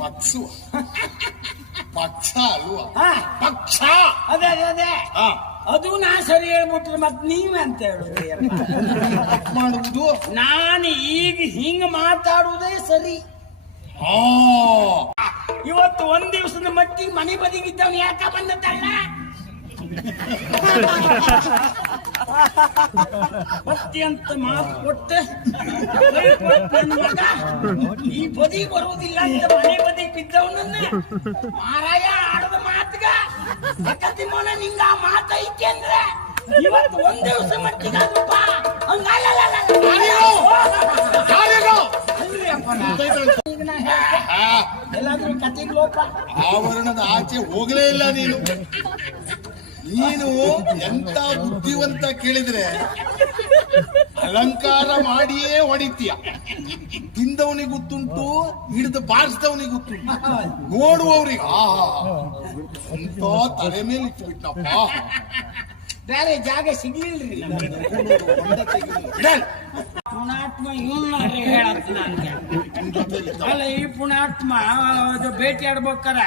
ಪಕ್ಷ ಪಕ್ಷ ಅಲ್ವಾ? ಪಕ್ಷ. ಅದೇ ಅದೇ ಅದೇ ಅದು ನಾ ಸರಿ ಹೇಳ್ಬಿಟ್ರೆ ಮತ್ ನೀವಂತ ಹೇಳುದು ಮಾಡುವುದು. ನಾನು ಈಗ ಹಿಂಗ ಮಾತಾಡುವುದೇ ಸರಿ. ಹಾ, ಇವತ್ತು ಒಂದ್ ದಿವಸದ ಮಟ್ಟಿಗೆ ಮನೆ ಬದಿಗಿದ್ದವನು ಯಾಕ ಬಂದಲ್ಲ ಮತ್ತೆ ಅಂತ ಮಾತು ಕೊಟ್ಟೆ ಮಗ ಈ ಬದಿ ಬರುವುದಿಲ್ಲ ಅಂತ ಮನೆ ಬದಿ ಬಿದ್ದವನನ್ನ ಮಾರಾಯ ಆಡದ ಮಾತುಗ ತಿಮ್ಮನ ನಿಂಗ ಮಾತ ಐತೆ ಅಂದ್ರೆ ಇವತ್ತು ಒಂದ್ ದಿವಸ ಮಟ್ಟಿಗಾದ್ರಪ್ಪ ಎಲ್ಲಾದ್ರೂ ಕತೆಗೆ ಲೋಪ. ಆವರಣದ ಆಚೆ ಹೋಗಲೇ ಇಲ್ಲ ನೀನು. ನೀನು ಎಂತ ಬುದ್ಧಿವಂತ ಕೇಳಿದ್ರೆ ಅಲಂಕಾರ ಮಾಡಿಯೇ ಹೊಡಿತೀಯ. ತಿಂದವನಿಗೆ ಗೊತ್ತುಂಟು, ಹಿಡಿದು ಬಾರಿಸಿದವನಿಗೆ ಗೊತ್ತುಂಟು, ನೋಡುವವ್ರಿಗೆ ಆಹಾ ಅಂತ ತಲೆ ಮೇಲೆ ಇಟ್ಬಿಟ್ಟಪ್ಪ. ಬೇರೆ ಜಾಗ ಸಿಗ್ಲಿಲ್ರಿ. ಪುಣಾತ್ಮ ಇವನ್ನ ಹೇಳತ್ ನನ್ಗೆ. ಅಲ್ಲ ಈ ಪುಣಾತ್ಮ ಭೇಟಿ ಆಡ್ಬೇಕಾರ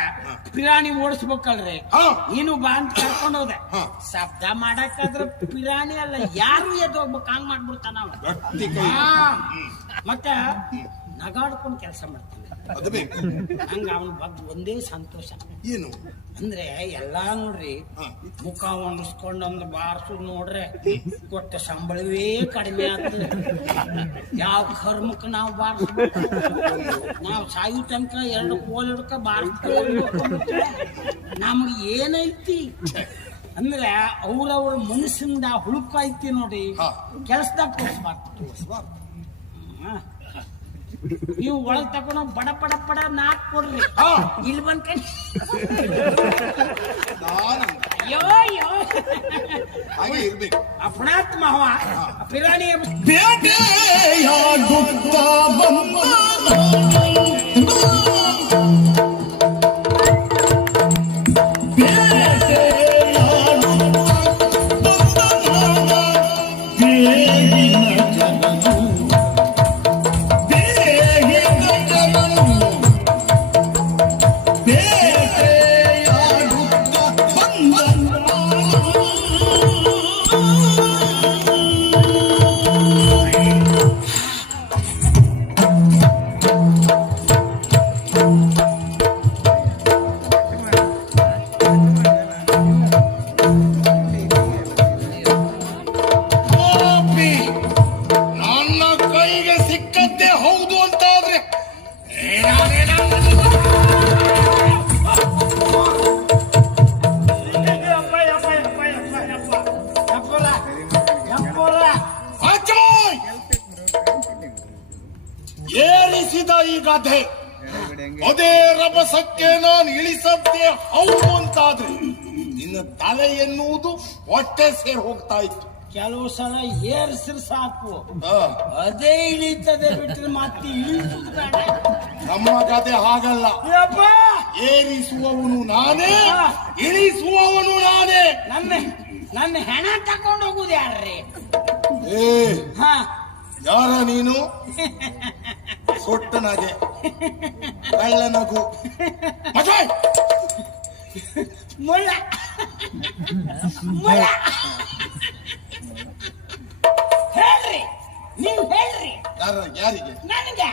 ಪಿರಾಣಿ ಓಡಿಸ್ಬೇಕಲ್ರಿ. ನೀನು ಬಾ ಅಂತ ಕರ್ಕೊಂಡು ಹೋದೆ. ಶಬ್ದ ಮಾಡಕ್ಕಾದ್ರ ಪಿರಾಣಿ ಅಲ್ಲ, ಯಾರು ಎದ್ದು ಹೋಗ್ಬೇಕು ಹಂಗ್ ಮಾಡ್ಬಿಡ್ತಾನ. ಮತ್ತೆ ನಗಾಡ್ಕೊಂಡು ಕೆಲಸ ಮಾಡ್ತಾನೆ. ಹಂಗ ಅವನ್ ಬಗ್ಗೆ ಒಂದೇ ಸಂತೋಷ ಏನು ಅಂದ್ರೆ ಎಲ್ಲಾ ನೋಡ್ರಿ ಮುಖ ಒಣಗಿಸ್ಕೊಂಡು ಒಂದು ಬಾರ್ಸು ನೋಡ್ರೆ ಕೊಟ್ಟ ಸಂಬಳವೇ ಕಡಿಮೆ ಆಗ್ತದೆ. ಯಾವ ಕರ್ಮಕ್ಕೆ ನಾವು ಬಾರಿಸ್ಬೇಕು? ನಾವು ಸಾಯು ತನಕ 2 ಕೋಲ್ ಹಿಡ್ಕ ಬಾರಿಸ್ಕೊಳ್ಳ ನಮ್ಗೆ ಏನೈತಿ ಅಂದ್ರೆ ಅವ್ರವ್ರ ಮನಸ್ಸಿಂದ ಹುಳುಕ ಐತಿ ನೋಡಿ, ಕೆಲ್ಸದಾಗ ತೋರಿಸ್ಬಾರ್ದು. ನೀವು ಒಳಗ್ ತಗೊಂಡು ಬಡ ಪಡ ಪಡ ನಾಕ್ ಕೊಡ್ರಿ. ಇಲ್ಲಿ ಬಂದ್ಕೊಂಡು ಅಯ್ಯೋ ಅಯ್ಯೋ ಹಾಗೆ ಇರ್ಬೇಕು. ಅಪಣಾತ್ಮ ಪಿರಾಣಿ ಏರಿಸಿದ ಈ ಗಾದೆ ಅದೇ ರಭಸಕ್ಕೆ ನಾನು ಇಳಿಸದ್ದೇ ಹೌದು ಅಂತಾದ್ರೆ ನಿನ್ನ ತಲೆ ಎನ್ನುವುದು ಹೊಟ್ಟೆ ಸೇರ್ ಹೋಗ್ತಾ ಇತ್ತು. ಕೆಲವು ಸಲ ಏರ್ಸಿರ್ ಸಾಕು, ಅದೇ ಇಳಿತದೆ ಬಿಟ್ಟರೆ ಮತ್ತೆ ಇಳಿಸುದು ಬೇಡ. ನಮ್ಮ ಕತೆ ಹಾಗಲ್ಲ. ಏರಿಸುವವನು ನಾನೇ, ಇಳಿಸುವವನು ನಾನೇ. ನನ್ನ ಹೆಣ ತಕೊಂಡು ಹೋಗುದು ಯಾರ್ರಿ? ಯಾರ ನೀನು? ಸೊಟ್ಟನಾಗೆ ಕಳ್ಳನಗು ಮುಳ್ಳ ಮುಳ್ಳ ಹೇಳ್ರಿ, ನೀವು ಹೇಳ್ರಿ. ಯಾರಿಗೆ? ನನಗೆ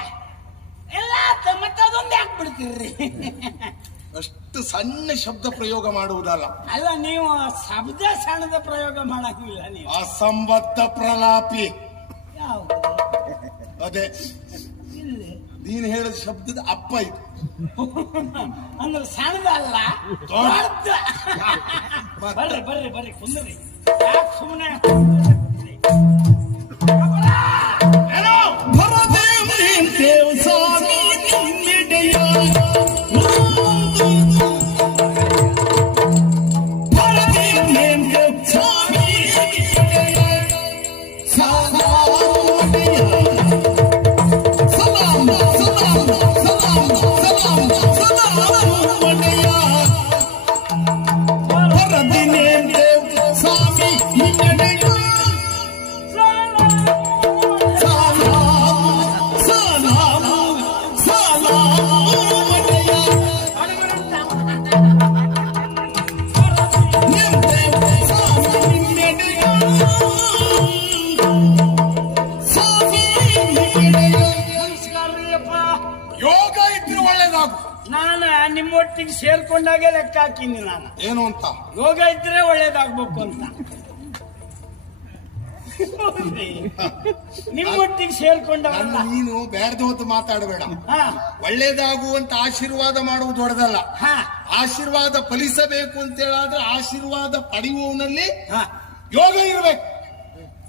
ಎಲ್ಲ ಮತ್ತೆ ಅದೊಂದೇ ಹಾಕ್ಬಿಡ್ತೀರ್ರಿ. ಅಷ್ಟು ಸಣ್ಣ ಶಬ್ದ ಪ್ರಯೋಗ ಮಾಡುವುದಲ್ಲ. ಅಲ್ಲ, ನೀವು ಶಬ್ದ ಸಣ್ಣದ ಪ್ರಯೋಗ ಮಾಡಂಗಿಲ್ಲ. ನೀವು ಅಸಂಬದ್ಧ ಪ್ರಲಾಪಿ. ಅದೇ ನೀನು ಹೇಳಿದ ಶಬ್ದದ ಅಪ್ಪ ಇದು. ಅಂದ್ರೆ ಸಣ್ಣದಲ್ಲ, ಬರ್ರಿ ಬರ್ರಿ ಬರ್ರಿ ಕುಂದ್ರಿ. ಯಾಕೆ ಸುಮ್ಮನೆ ಯೋಗ ಇದ್ರೆ ಒಳ್ಳೇದಾಗು. ನಾನು ನಿಮ್ಮೊಟ್ಟಿಗೆ ಸೇರ್ಕೊಂಡಾಗೆ ಲೆಕ್ಕ ಹಾಕಿನಿ ನಾನು. ಏನು ಅಂತ? ಯೋಗ ಇದ್ರೆ ಒಳ್ಳೇದಾಗ್ಬೇಕು ಅಂತ. ನಿಮ್ಮೊಟ್ಟಿಗೆ ಸೇರ್ಕೊಂಡವಲ್ಲ. ನೀನು ಬೇಡದ ಹೊತ್ತು ಮಾತಾಡಬೇಡ. ಹಾ ಒಳ್ಳೇದಾಗುವಂತ ಆಶೀರ್ವಾದ ಮಾಡುವುದು ದೊಡ್ಡದಲ್ಲ. ಹಾ ಆಶೀರ್ವಾದ ಫಲಿಸಬೇಕು ಅಂತ ಹೇಳಾದ್ರೆ ಆಶೀರ್ವಾದ ಪಡೆಯುವವನಲ್ಲಿ ಹಾ ಯೋಗ ಇರ್ಬೇಕು.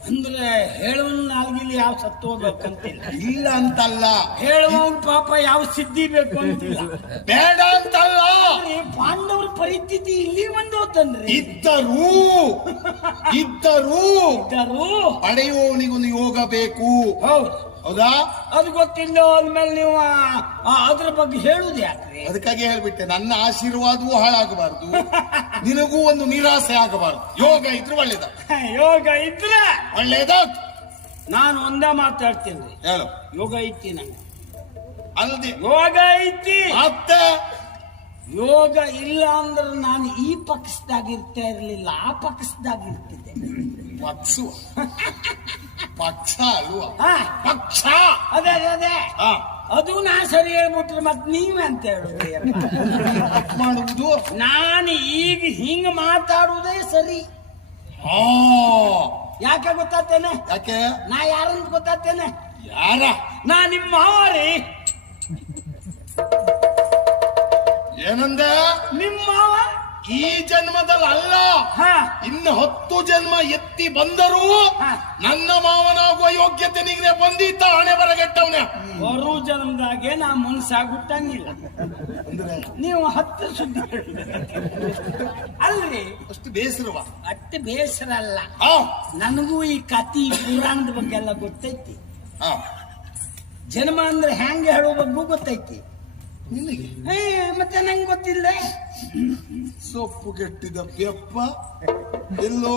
ಅಂದ್ರೆ ಹೇಳುವನ್ ನಾಲ್ಗಿಲ್ಲಿ ಯಾವ ಸತ್ತು ಹೋಗ್ಬೇಕಂತಿಲ್ಲ. ಇಲ್ಲ ಅಂತಲ್ಲ, ಹೇಳುವವನ್ ಪಾಪ ಯಾವ ಸಿದ್ಧಿ ಬೇಕು ಅಂತಿಲ್ಲ. ಬೇಡ ಅಂತಲ್ಲ. ಪಾಂಡವರ ಪರಿಸ್ಥಿತಿ ಇಲ್ಲಿ ಒಂದು ತಂದ್ರೆ ಇದ್ದರೂ ಪಡೆಯುವವನಿಗೊಂದು ಯೋಗ ಬೇಕು. ಹೌದು ಹೌದಾ? ಅದು ಗೊತ್ತಿಲ್ಲ ಅಂದ್ಮೇಲೆ ನೀವು ಅದ್ರ ಬಗ್ಗೆ ಹೇಳುದು ಯಾಕ್ರಿ? ಅದಕ್ಕಾಗಿ ಹೇಳ್ಬಿಟ್ಟೆ, ನನ್ನ ಆಶೀರ್ವಾದವೂ ಹಾಳಾಗಬಾರ್ದು, ನಿನಗೂ ಒಂದು ನಿರಾಸೆ ಆಗಬಾರ್ದು. ಯೋಗ ಇದ್ರೆ ಒಳ್ಳೇದ. ಯೋಗ ಇದ್ರೆ ಒಳ್ಳೇದ. ನಾನು ಒಂದ ಮಾತಾಡ್ತೀನಿ. ಹೇಳು. ಯೋಗ ಐತಿ ನಂಗೆ. ಅಲ್ಲದೆ ಯೋಗ ಐತಿ. ಮತ್ತೆ ಯೋಗ ಇಲ್ಲ ಅಂದ್ರೆ ನಾನು ಈ ಪಕ್ಷದಾಗ ಇರ್ತಾ ಇರ್ಲಿಲ್ಲ, ಆ ಪಕ್ಷದಾಗ ಇರ್ತಿದ್ದೆ. ಪಕ್ಷ ಅಲ್ವಾ? ಪಕ್ಷ. ಅದೇ ಅದೇ ಅದು ನಾ ಸರಿ ಹೇಳ್ಬಿಟ್ರೆ ಮತ್ ನೀವ್ ಅಂತ ಹೇಳುದು ಮಾಡುವುದು. ನಾನು ಈಗ ಹಿಂಗ ಮಾತಾಡುವುದೇ ಸರಿ. ಯಾಕೆ ಗೊತ್ತಾಗ್ತೇನೆ? ಯಾಕೆ? ನಾ ಯಾರಂತ ಗೊತ್ತಾಗ್ತೇನೆ? ಯಾರ? ನಾ ನಿಮ್ಮ ಮಾವರಿ. ಏನಂದೆ? ನಿಮ್ಮ ಮಾವ ಈ ಜನ್ಮದಲ್ಲಿ ಅಲ್ಲ, ಇನ್ನು 10 ಜನ್ಮ ಎತ್ತಿ ಬಂದರೂ ನನ್ನ ಮಾವನಾಗುವ ಯೋಗ್ಯತೆ ನಿಗ್ರೆ ಬಂದಿದ್ದ. ಹಣೆ ಬರಗೆಟ್ಟವನೇ. ಬರೋ ಜನ್ಮದಾಗೆ ನಾ ಮನ್ಸಾಗ ಹುಟ್ಟಂಗಿಲ್ಲ. ನೀವು 10 ಸುದ್ದಿ ಅಲ್ರಿ. ಅಷ್ಟು ಬೇಸರವ? ಅಷ್ಟು ಬೇಸರ ಅಲ್ಲ, ನನಗೂ ಈ ಕತಿ ಪುರಾಣದ ಬಗ್ಗೆ ಎಲ್ಲ ಗೊತ್ತೈತಿ. ಜನ್ಮ ಅಂದ್ರೆ ಹೆಂಗ ಹೇಳೋ ಬಗ್ಗೂ ಗೊತ್ತೈತಿ ನಿನಗೆ. ಮತ್ತೆ ನಂಗೆ ಗೊತ್ತಿಲ್ಲ. ಸೊಪ್ಪು ಕೆಟ್ಟಿದ ಬೆಪ್ಪ ಎಲ್ಲೋ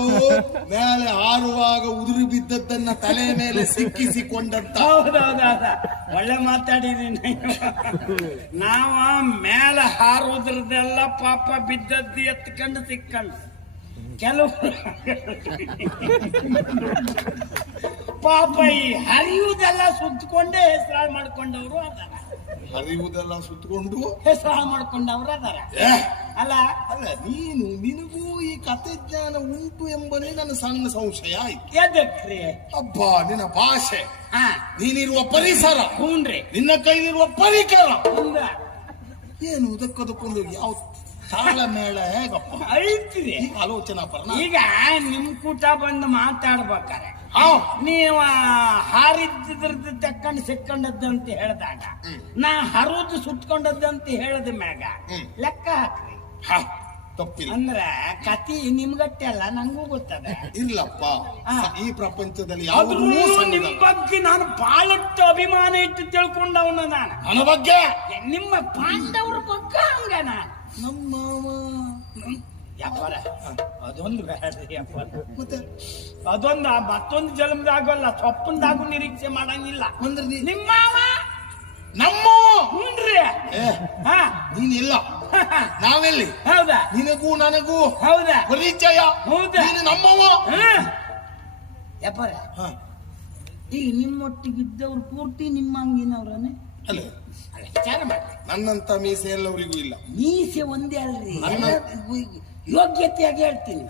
ಮೇಲೆ ಹಾರುವಾಗ ಉದುರಿ ಬಿದ್ದದ್ದನ್ನ ತಲೆ ಮೇಲೆ ಸಿಕ್ಕಿಸಿಕೊಂಡಂತ. ಹೌದೌದ, ಒಳ್ಳೆ ಮಾತಾಡಿರಿ. ನಾವ ಮೇಲೆ ಹಾರುವುದ್ರದೆಲ್ಲ ಪಾಪ ಬಿದ್ದದ್ದು ಎತ್ಕೊಂಡು ಸಿಕ್ಕಂಡು. ಕೆಲವು ಪಾಪ ಈ ಹರಿಯುವುದೆಲ್ಲ ಸುತ್ತಕೊಂಡೇ ಹೆಸರು ಮಾಡ್ಕೊಂಡವ್ರು ಅದಾರ. ಹರಿಯುವುದೆಲ್ಲ ಸುತ್ತಕೊಂಡು ಹೆಸರು ಮಾಡ್ಕೊಂಡವ್ರು ಅದಾರ. ಅಲ್ಲ ಅಲ್ಲ, ನಿನಗೂ ಈ ಕತೆ ಜ್ಞಾನ ಉಂಟು ಎಂಬನೇ ನನ್ನ ಸಣ್ಣ ಸಂಶಯ ಆಯ್ತು. ಎದಕ್ರಿ? ಅಬ್ಬಾ, ನಿನ್ನ ಭಾಷೆ, ನೀನಿರುವ ಪರಿಸರ, ಹೂನ್ರಿ, ನಿನ್ನ ಕೈಲಿರುವ ಪರಿಕರ ಏನು ಇದಕ್ಕೊಂದು ಯಾವ ತಾಳ ಮೇಳ ಹೇಗಪ್ಪ ಐತಿರಿ ಆಲೋಚನಾ ಪರ್ಣ. ಈಗ ನಿಮ್ ಕೂಟ ಬಂದು ಮಾತಾಡ್ಬೇಕಾರೆ ನೀವ ಹಾರಿದ್ರದ್ದು ತಕ್ಕೊಂಡು ಸಿಕ್ಕೊಂಡದ್ದು ಅಂತ ಹೇಳಿದಾಗ ನಾ ಹರಿದು ಸುಟ್ಕೊಂಡದ್ದು ಅಂತ ಹೇಳದ ಮ್ಯಾಗ ಲೆಕ್ಕ ಹಾಕ್ರಿ. ತಪ್ಪಿಲ್ಲ ಅಂದ್ರ ಕತಿ ನಿಮ್ಗಟ್ಟೆ ಅಲ್ಲ, ನಂಗೂ ಗೊತ್ತದ. ಇರ್ಲಪ್ಪ, ಈ ಪ್ರಪಂಚದಲ್ಲಿ ನಿಮ್ ಬಗ್ಗೆ ನಾನು ಬಾಳಷ್ಟು ಅಭಿಮಾನ ಇಟ್ಟು ತಿಳ್ಕೊಂಡವನ ನಾನು. ನನ್ನ ಬಗ್ಗೆ, ನಿಮ್ಮ ಪಾಂಡವ್ರ ಬಗ್ಗೆ ಹಂಗ ನಾನು. ನಮ್ಮ ಯಾಪಾರ ಅದೊಂದು ಬೇಡ್ರಿ ಅಪ್ಪ. ಮತ್ತೆ ಅದೊಂದು ಮತ್ತೊಂದು ಜನ್ಮದಾಗಲ್ಲ, ಸೊಪ್ಪಂದಾಗೂ ನಿರೀಕ್ಷೆ ಮಾಡಂಗಿಲ್ಲ. ಅಂದ್ರೆ ನಿಮ್ಮ ನಮ್ಮ ಹುನ್ರಿ. ನೀನಿಲ್ಲ, ನಾವೆಲ್ಲಿ? ಹೌದಾ? ನಿನಗೂ ನನಗೂ ಹೌದಾ ಪರಿಚಯ. ಹೌದಾ? ನೀನು ನಮ್ಮವ. ಯಾಪಾರ ಈಗ ನಿಮ್ಮೊಟ್ಟಿಗಿದ್ದವ್ರು ಪೂರ್ತಿ ನಿಮ್ಮ ಹಂಗಿನವ್ರನೇ ಅಲ್ಲ? ವಿಚಾರ ಮಾಡಿ. ನನ್ನಂತ ಮೀಸೆ ಎಲ್ಲವರಿಗೂ ಇಲ್ಲ. ಮೀಸೆ ಒಂದೇ ಅಲ್ರಿ, ಯೋಗ್ಯತೆಯಾಗಿ ಹೇಳ್ತೀನಿ.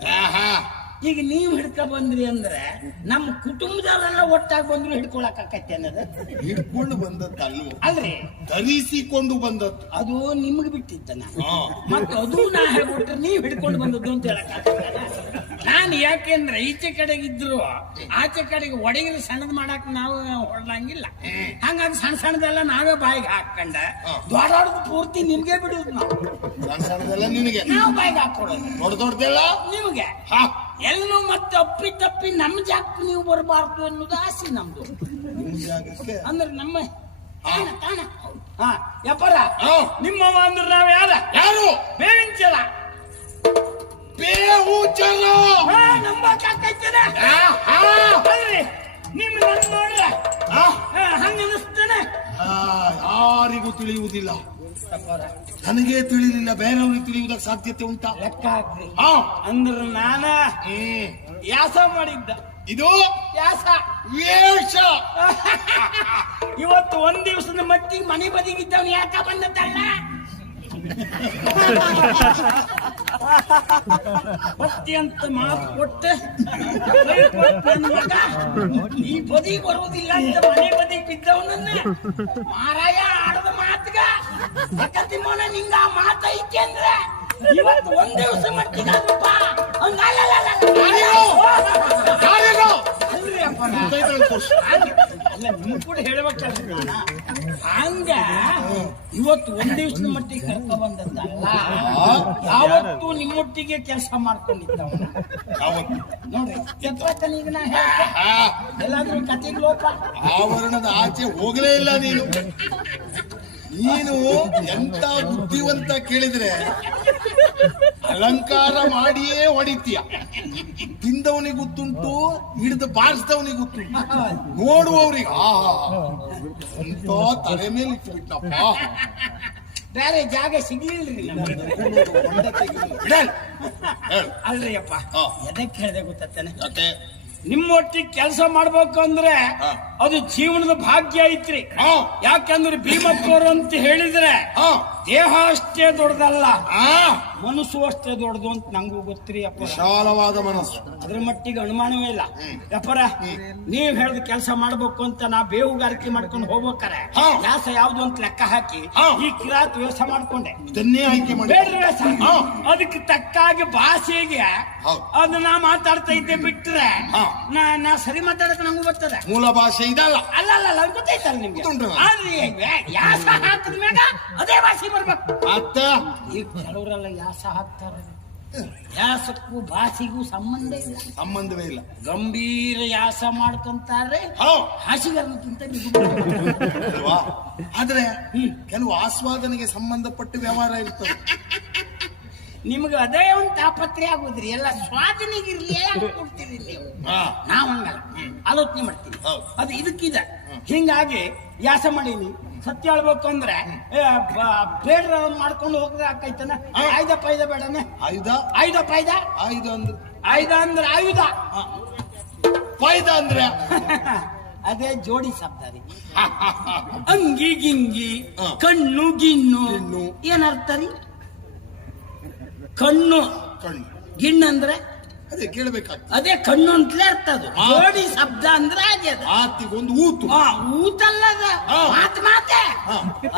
ಈಗ ನೀವ್ ಹಿಡ್ಕ ಬಂದ್ರಿ ಅಂದ್ರೆ ನಮ್ಮ ಕುಟುಂಬದವರೆಲ್ಲ ಒಟ್ಟಾಗಿ ಬಂದ್ರು ಹಿಡ್ಕೊಳಕ್ ಆಕೈತಿ ಅನ್ನೋದು. ಹಿಡ್ಕೊಂಡು ಬಂದದ್ದು ಅಲ್ವ? ಅಲ್ರಿ, ಧರಿಸಿಕೊಂಡು ಬಂದದ್ದು. ಅದು ನಿಮ್ಗೆ ಬಿಟ್ಟಿದ್ದ ನಾನು. ಮತ್ತೆ ಅದು ನಾ ಹೇಳ್ಬಿಟ್ರೆ ನೀವ್ ಹಿಡ್ಕೊಂಡು ಬಂದದ್ದು ಅಂತ ಹೇಳಕ್ ನಾನು. ಯಾಕೆಂದ್ರೆ ಈಚೆ ಕಡೆಗಿದ್ರು ಆಚೆ ಕಡೆಗೆ ಒಡಗಿನ ಸಣ್ಣದ್ ಮಾಡಕ್ ನಾವು ಹೊಡ್ಲಂಗಿಲ್ಲ. ಹಂಗಾಗಿ ಸಣ್ಣ ಸಣ್ಣದೆಲ್ಲ ನಾವೇ ಬಾಯಿಗೆ ಹಾಕೊಂಡ ದೊಡ್ಡದು ಪೂರ್ತಿ ನಿಮ್ಗೆ ಬಿಡುದು. ನಾವು ಸಣ್ಣ ಸಣ್ಣದೆಲ್ಲ ನಿನಗೆ, ನಾವು ಬಾಯಿಗೆ ಹಾಕೊಡೋದು. ದೊಡ್ಡ ದೊಡ್ಡದೆಲ್ಲ ನಿಮ್ಗೆ. ಎಲ್ಲೂ ಮತ್ತೆ ಅಪ್ಪಿ ತಪ್ಪಿ ನಮ್ಮ ಜಾಗಕ್ಕೆ ನೀವು ಬರಬಾರ್ದು ಅನ್ನೋದು ಆಸೆ ನಮ್ದು. ಜಾಗಕ್ಕೆ ಅಂದ್ರೆ ನಮ್ಮ ವ್ಯಾಪಾರ. ನಿಮ್ಮವ ಅಂದ್ರೆ ನಾವ್ ಯಾರು? ಬೇವಿನ ಚಲ. ಬೇವು ಚಲ ನಂಬಕಾಕೈತೇನೆ. ನಿಮ್ ನನ್ ನೋಡ್ರ ಹಂಗ ಅನಿಸ್ತಾನೆ. ಯಾರಿಗೂ ತಿಳಿಯುವುದಿಲ್ಲ. ನನಗೆ ತಿಳಿಲಿಲ್ಲ, ಬೇರೆಯವ್ರಿಗೆ ತಿಳಿಯುವುದಕ್ಕೆ ಸಾಧ್ಯತೆ ಉಂಟಾ? ಲೆಕ್ಕ ಹಾಕ್ರಿ. ಅಂದ್ರೆ ನಾನ ಯಾಸ ಮಾಡಿದ್ದ. ಇದು ಯಾಸ ವೇಷ. ಇವತ್ತು ಒಂದ್ ದಿವಸದ ಮಟ್ಟಿಗೆ ಮನೆ ಬದಿಗಿದ್ದವನು ಯಾಕ ಬಂದದ್ದಲ್ಲ. ಭಕ್ತಿ ಅಂತ ಮಾತು ಕೊಟ್ಟೆ ನನ್ನ ಮಗ ಈ ಬದಿ ಬರುವುದಿಲ್ಲ ಅಂತ ಮನೆ ಬದಿ ಬಿದ್ದವನನ್ನ ಮಾರಾಯ ಆಡದ ಮಾತುಗ ತಿಮ್ಮನ ನಿಂಗ ಮಾತ ಐತಿ ಅಂದ್ರೆ ಇವತ್ತು ಒಂದ್ ದಿವಸ ಮಟ್ಟಿಗೆ ನಿಮ್ ಕೂಡ ಹೇಳ್ಬೇಕಲ್ಲ ಹಂಗ ಇವತ್ತು ಒಂದ್ ದಿವಸದ ಮಟ್ಟಿಗೆ ಕರ್ಕ ಬಂದದ್ದಲ್ಲ. ಯಾವತ್ತು ನಿಮ್ಮೊಟ್ಟಿಗೆ ಕೆಲಸ ಮಾಡ್ಕೊಂಡಿದ್ದವ ನೋಡ್ರಿ. ಈಗ ನಾ ಎಲ್ಲಾದ್ರೂ ಕತೆಗೆ ಲೋಪ ಆವರಣದ ಆಚೆ ಹೋಗಲೇ ಇಲ್ಲ ನೀನು. ನೀನು ಎಂತ ಬುದ್ಧಿವಂತ ಕೇಳಿದ್ರೆ ಅಲಂಕಾರ ಮಾಡಿಯೇ ಹೊಡಿತೀಯ. ತಿಂದವನಿಗೆ ಗೊತ್ತುಂಟು, ಹಿಡಿದು ಬಾರಿಸಿದವನಿಗೆ ಗೊತ್ತುಂಟು, ನೋಡುವವ್ರಿಗೆ ಎಂತ ತಲೆ ಮೇಲೆ ಇಟ್ಬಿಟ್ನಪ್ಪ. ಬೇರೆ ಜಾಗ ಸಿಗ್ಲಿಲ್ರಿ ಅಲ್ರಿ ಅಪ್ಪ. ಎದಕ್ಕೆ ಹೇಳಿದೆ ಗೊತ್ತಾನೆ, ನಿಮ್ಮೊಟ್ಟಿಗೆ ಕೆಲಸ ಮಾಡ್ಬೇಕು ಅಂದ್ರೆ ಅದು ಜೀವನದ ಭಾಗ್ಯ ಐತ್ರಿ. ಯಾಕಂದ್ರೆ ಭೀಮಪ್ಪರು ಅಂತ ಹೇಳಿದ್ರೆ ದೇಹ ಅಷ್ಟೇ ದೊಡ್ಡದಲ್ಲ, ಮನಸ್ಸು ಅಷ್ಟೇ ದೊಡ್ಡದು ಅಂತ ನಂಗೂ ಗೊತ್ತಿರಿ ಅಪ್ಪ. ವಿಶಾಲವಾದ ಮನಸ್ಸು, ಅದ್ರ ಮಟ್ಟಿಗೆ ಅನುಮಾನವೇ ಇಲ್ಲ ಯಪ್ಪರ. ನೀವ್ ಹೇಳ್ದ ಕೆಲಸ ಮಾಡ್ಬೇಕು ಅಂತ ನಾ ಬೇಹುಗಾರಿಕೆ ಮಾಡ್ಕೊಂಡು ಹೋಗ್ಬೇಕಾರೆ ವ್ಯಾಸ ಯಾವ್ದು ಅಂತ ಲೆಕ್ಕ ಹಾಕಿ ಈ ಕಿರಾತ್ ವ್ಯವಸಾಯ ಮಾಡ್ಕೊಂಡೆ. ಇದನ್ನೇ ಆಯ್ಕೆ ಮಾಡಿ ಬೇಡ್ರ ವ್ಯಾಸ ಅದಕ್ಕೆ ತಕ್ಕಾಗಿ ಭಾಷೆಗೆ ಅದನ್ನ ಮಾತಾಡ್ತಾ ಇದ್ದೆ ಬಿಟ್ರೆ ನಾ ಸರಿ ಮಾತಾಡಕ್ ನಂಗೂ ಬರ್ತದೆ. ಮೂಲ ಭಾಷೆ ಇದಲ್ಲ. ಅಲ್ಲ ಗೊತ್ತೈತಲ್ಲ ನಿಮ್ಗೆ. ಆದ್ರೆ ಯಾಸ ಹಾಕಿದ ಮ್ಯಾಗ ಅದೇ ಭಾಷೆ ಬರ್ಬೇಕು. ಅತ್ತ ಈಗ ಕೆಲವರೆಲ್ಲ ಯಾಸ ಹಾಕ್ತಾರೆ. ಯಾಸಕ್ಕೂ ಭಾಷೆಗೂ ಸಂಬಂಧವೇ ಇಲ್ಲ. ಗಂಭೀರ ಯಾಸ ಮಾಡ್ಕೊಂತಾರೆ, ಹಾಸಿಗಾರಕ್ಕಿಂತ ಅಲ್ವಾ? ಆದ್ರೆ ಕೆಲವು ಆಸ್ವಾದನೆಗೆ ಸಂಬಂಧಪಟ್ಟ ವ್ಯವಹಾರ ಇರ್ತದೆ. ನಿಮ್ಗೆ ಅದೇ ಒಂದು ತಾಪತ್ರೆ ಆಗುದ್ರಿ. ಎಲ್ಲ ಸ್ವಾಧೀನಿಗಿರ್ಲಿ ಕೊಡ್ತೀರಿ ನೀವು. ನಾವ್ ಹಂಗಲ್ಲ, ಆಲೋಚನೆ ಮಾಡ್ತೀವಿ. ಅದು ಇದಕ್ಕಿದೆ. ಹಿಂಗಾಗಿ ಯಾಸ ಮಾಡೀನಿ. ಸತ್ಯ ಹೇಳ್ಬೇಕು ಅಂದ್ರೆ ಬೇಡ ಮಾಡ್ಕೊಂಡು ಹೋಗ್ರೆ ಆಕೈತನ. ಆಯ್ದ ಪಾಯ್ದ ಬೇಡನೆ. ಆಯುಧ ಪಾಯ್ದ. ಆಯುಧ ಅಂದ್ರೆ ಆಯುಧ, ಪಾಯ್ದ ಅಂದ್ರೆ ಅದೇ ಜೋಡಿ ಶಬ್ದ ರೀ. ಅಂಗಿ ಗಿಂಗಿ, ಕಣ್ಣು ಗಿಣ್ಣು ಏನರ್ಥ ರೀ? ಕಣ್ಣು ಗಿಣ್ಣಂದ್ರೆ ಅದೇ ಕೇಳಬೇಕಾಗ್ತದೆ. ಅದೇ ಕಣ್ಣು ಅಂತಲೇ ಅರ್ಥ. ಅದು ಜೋಡಿ ಶಬ್ದ ಅಂದ್ರೆ ಅದೇ ಮಾತಿಗೊಂದು ಊತು. ಊತಲ್ಲ, ಮಾತೆ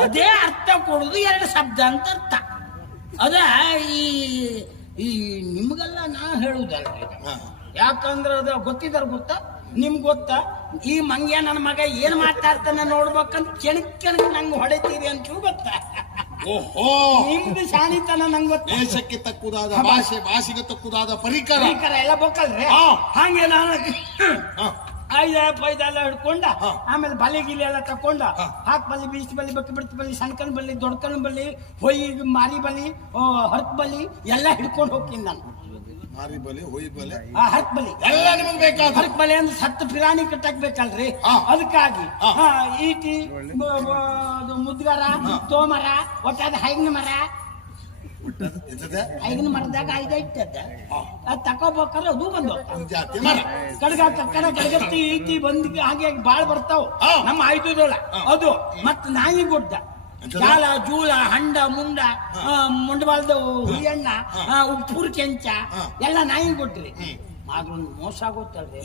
ಅದೇ ಅರ್ಥ ಕೊಡುದು ಎರಡು ಶಬ್ದ ಅಂತ ಅರ್ಥ. ಅದ ಈ ನಿಮ್ಗೆಲ್ಲ ನಾ ಹೇಳುದಲ್ರಿ. ಯಾಕಂದ್ರೆ ಅದು ಗೊತ್ತಿದಾರ ಗೊತ್ತಾ ನಿಮ್ಗೆ ಗೊತ್ತಾ? ಈ ಮಂಗ್ಯ ನನ್ನ ಮಗ ಏನ್ ಮಾತಾಡ್ತಾನೆ ನೋಡ್ಬೇಕಂತ ಕೆಣಕ್ ನಂಗೆ ಹೊಡಿತೀರಿ ಅಂತ ಗೊತ್ತಾ? ಓಹೋ, ನಿಮ್ದು ಶಾಣಿತನ ನಂಗೆ ಗೊತ್ತ. ದೇಶಕ್ಕೆ ತಕ್ಕುದಾದ ಭಾಷೆ, ಭಾಷೆಗೆ ತಕ್ಕುದಾದ ಪರಿಕರ ಎಲ್ಲ ಬೇಕಲ್ರಿ. ಹಂಗೆ ನಾನು ಆಯ್ದ ಪೈದ ಎಲ್ಲ ಹಿಡ್ಕೊಂಡ, ಆಮೇಲೆ ಬಲಿ ಗಿಲಿ ಎಲ್ಲ ತಕೊಂಡ, ಹಾಕ್ ಬಲಿ, ಬೀಸ್ ಬಲಿ, ಬಕ್ಕಿ ಬಿಡ್ತ ಬಲಿ, ಸಣ್ಕನ್ ಬಲಿ, ದೊಡ್ಕನ್ ಬಲಿ, ಹೊಯ್ ಮಾರಿ ಬಲಿ, ಹರ್ಕ್ ಬಲಿ ಎಲ್ಲ ಹಿಡ್ಕೊಂಡು ಹೋಗ್ತೀನಿ ನಾನು. ಮಾರಿ ಬಲಿ, ಹೊಯ್ ಬಲಿ, ಹರ್ಕ್ ಬಲಿ ಎಲ್ಲ ನಿಮಗೆ ಬೇಕಾದ. ಹರ್ಕ್ ಬಲಿ ಅಂದ್ರೆ ಸತ್ತು ಪಿರಾಣಿ ಕಟ್ಟಬೇಕಲ್ರಿ. ಅದಕ್ಕಾಗಿ ಈಟಿ, ಮುದ್ಗಾರ, ತೋಮರ, ಒಟ್ಟಾದ ಹೈಗಿನ ಮರ, ಹೈಗಿನ ಮರದಾಗ ಐದ ಇಟ್ಟದ ಅದ್ ತಕೋಬೇಕಾದ್ರೆ ಅದು ಬಂದು ಕಡಗತ್ತಿ ಈಟಿ ಬಂದ್ ಹಾಗೆ ಬಾಳ್ ಬರ್ತಾವ ನಮ್ಮ ಆಯ್ದುದೊಳ. ಅದು ಮತ್ ನಾಯಿ ಗುಡ್ಡ, ಜಾಲ, ಜೂಳ, ಹಂಡ, ಮುಂಡ, ಮುಂಡಬಾಲ್ದ ಹುಳಿಯಣ್ಣ, ಉಪ್ಪೂರ್ ಕೆಂಚ ಎಲ್ಲ ನಾಯಿ ಕೊಟ್ರಿ. ಆದ್ರ ಒಂದು ಮೋಸ ಗೊತ್ತಲ್ರಿ.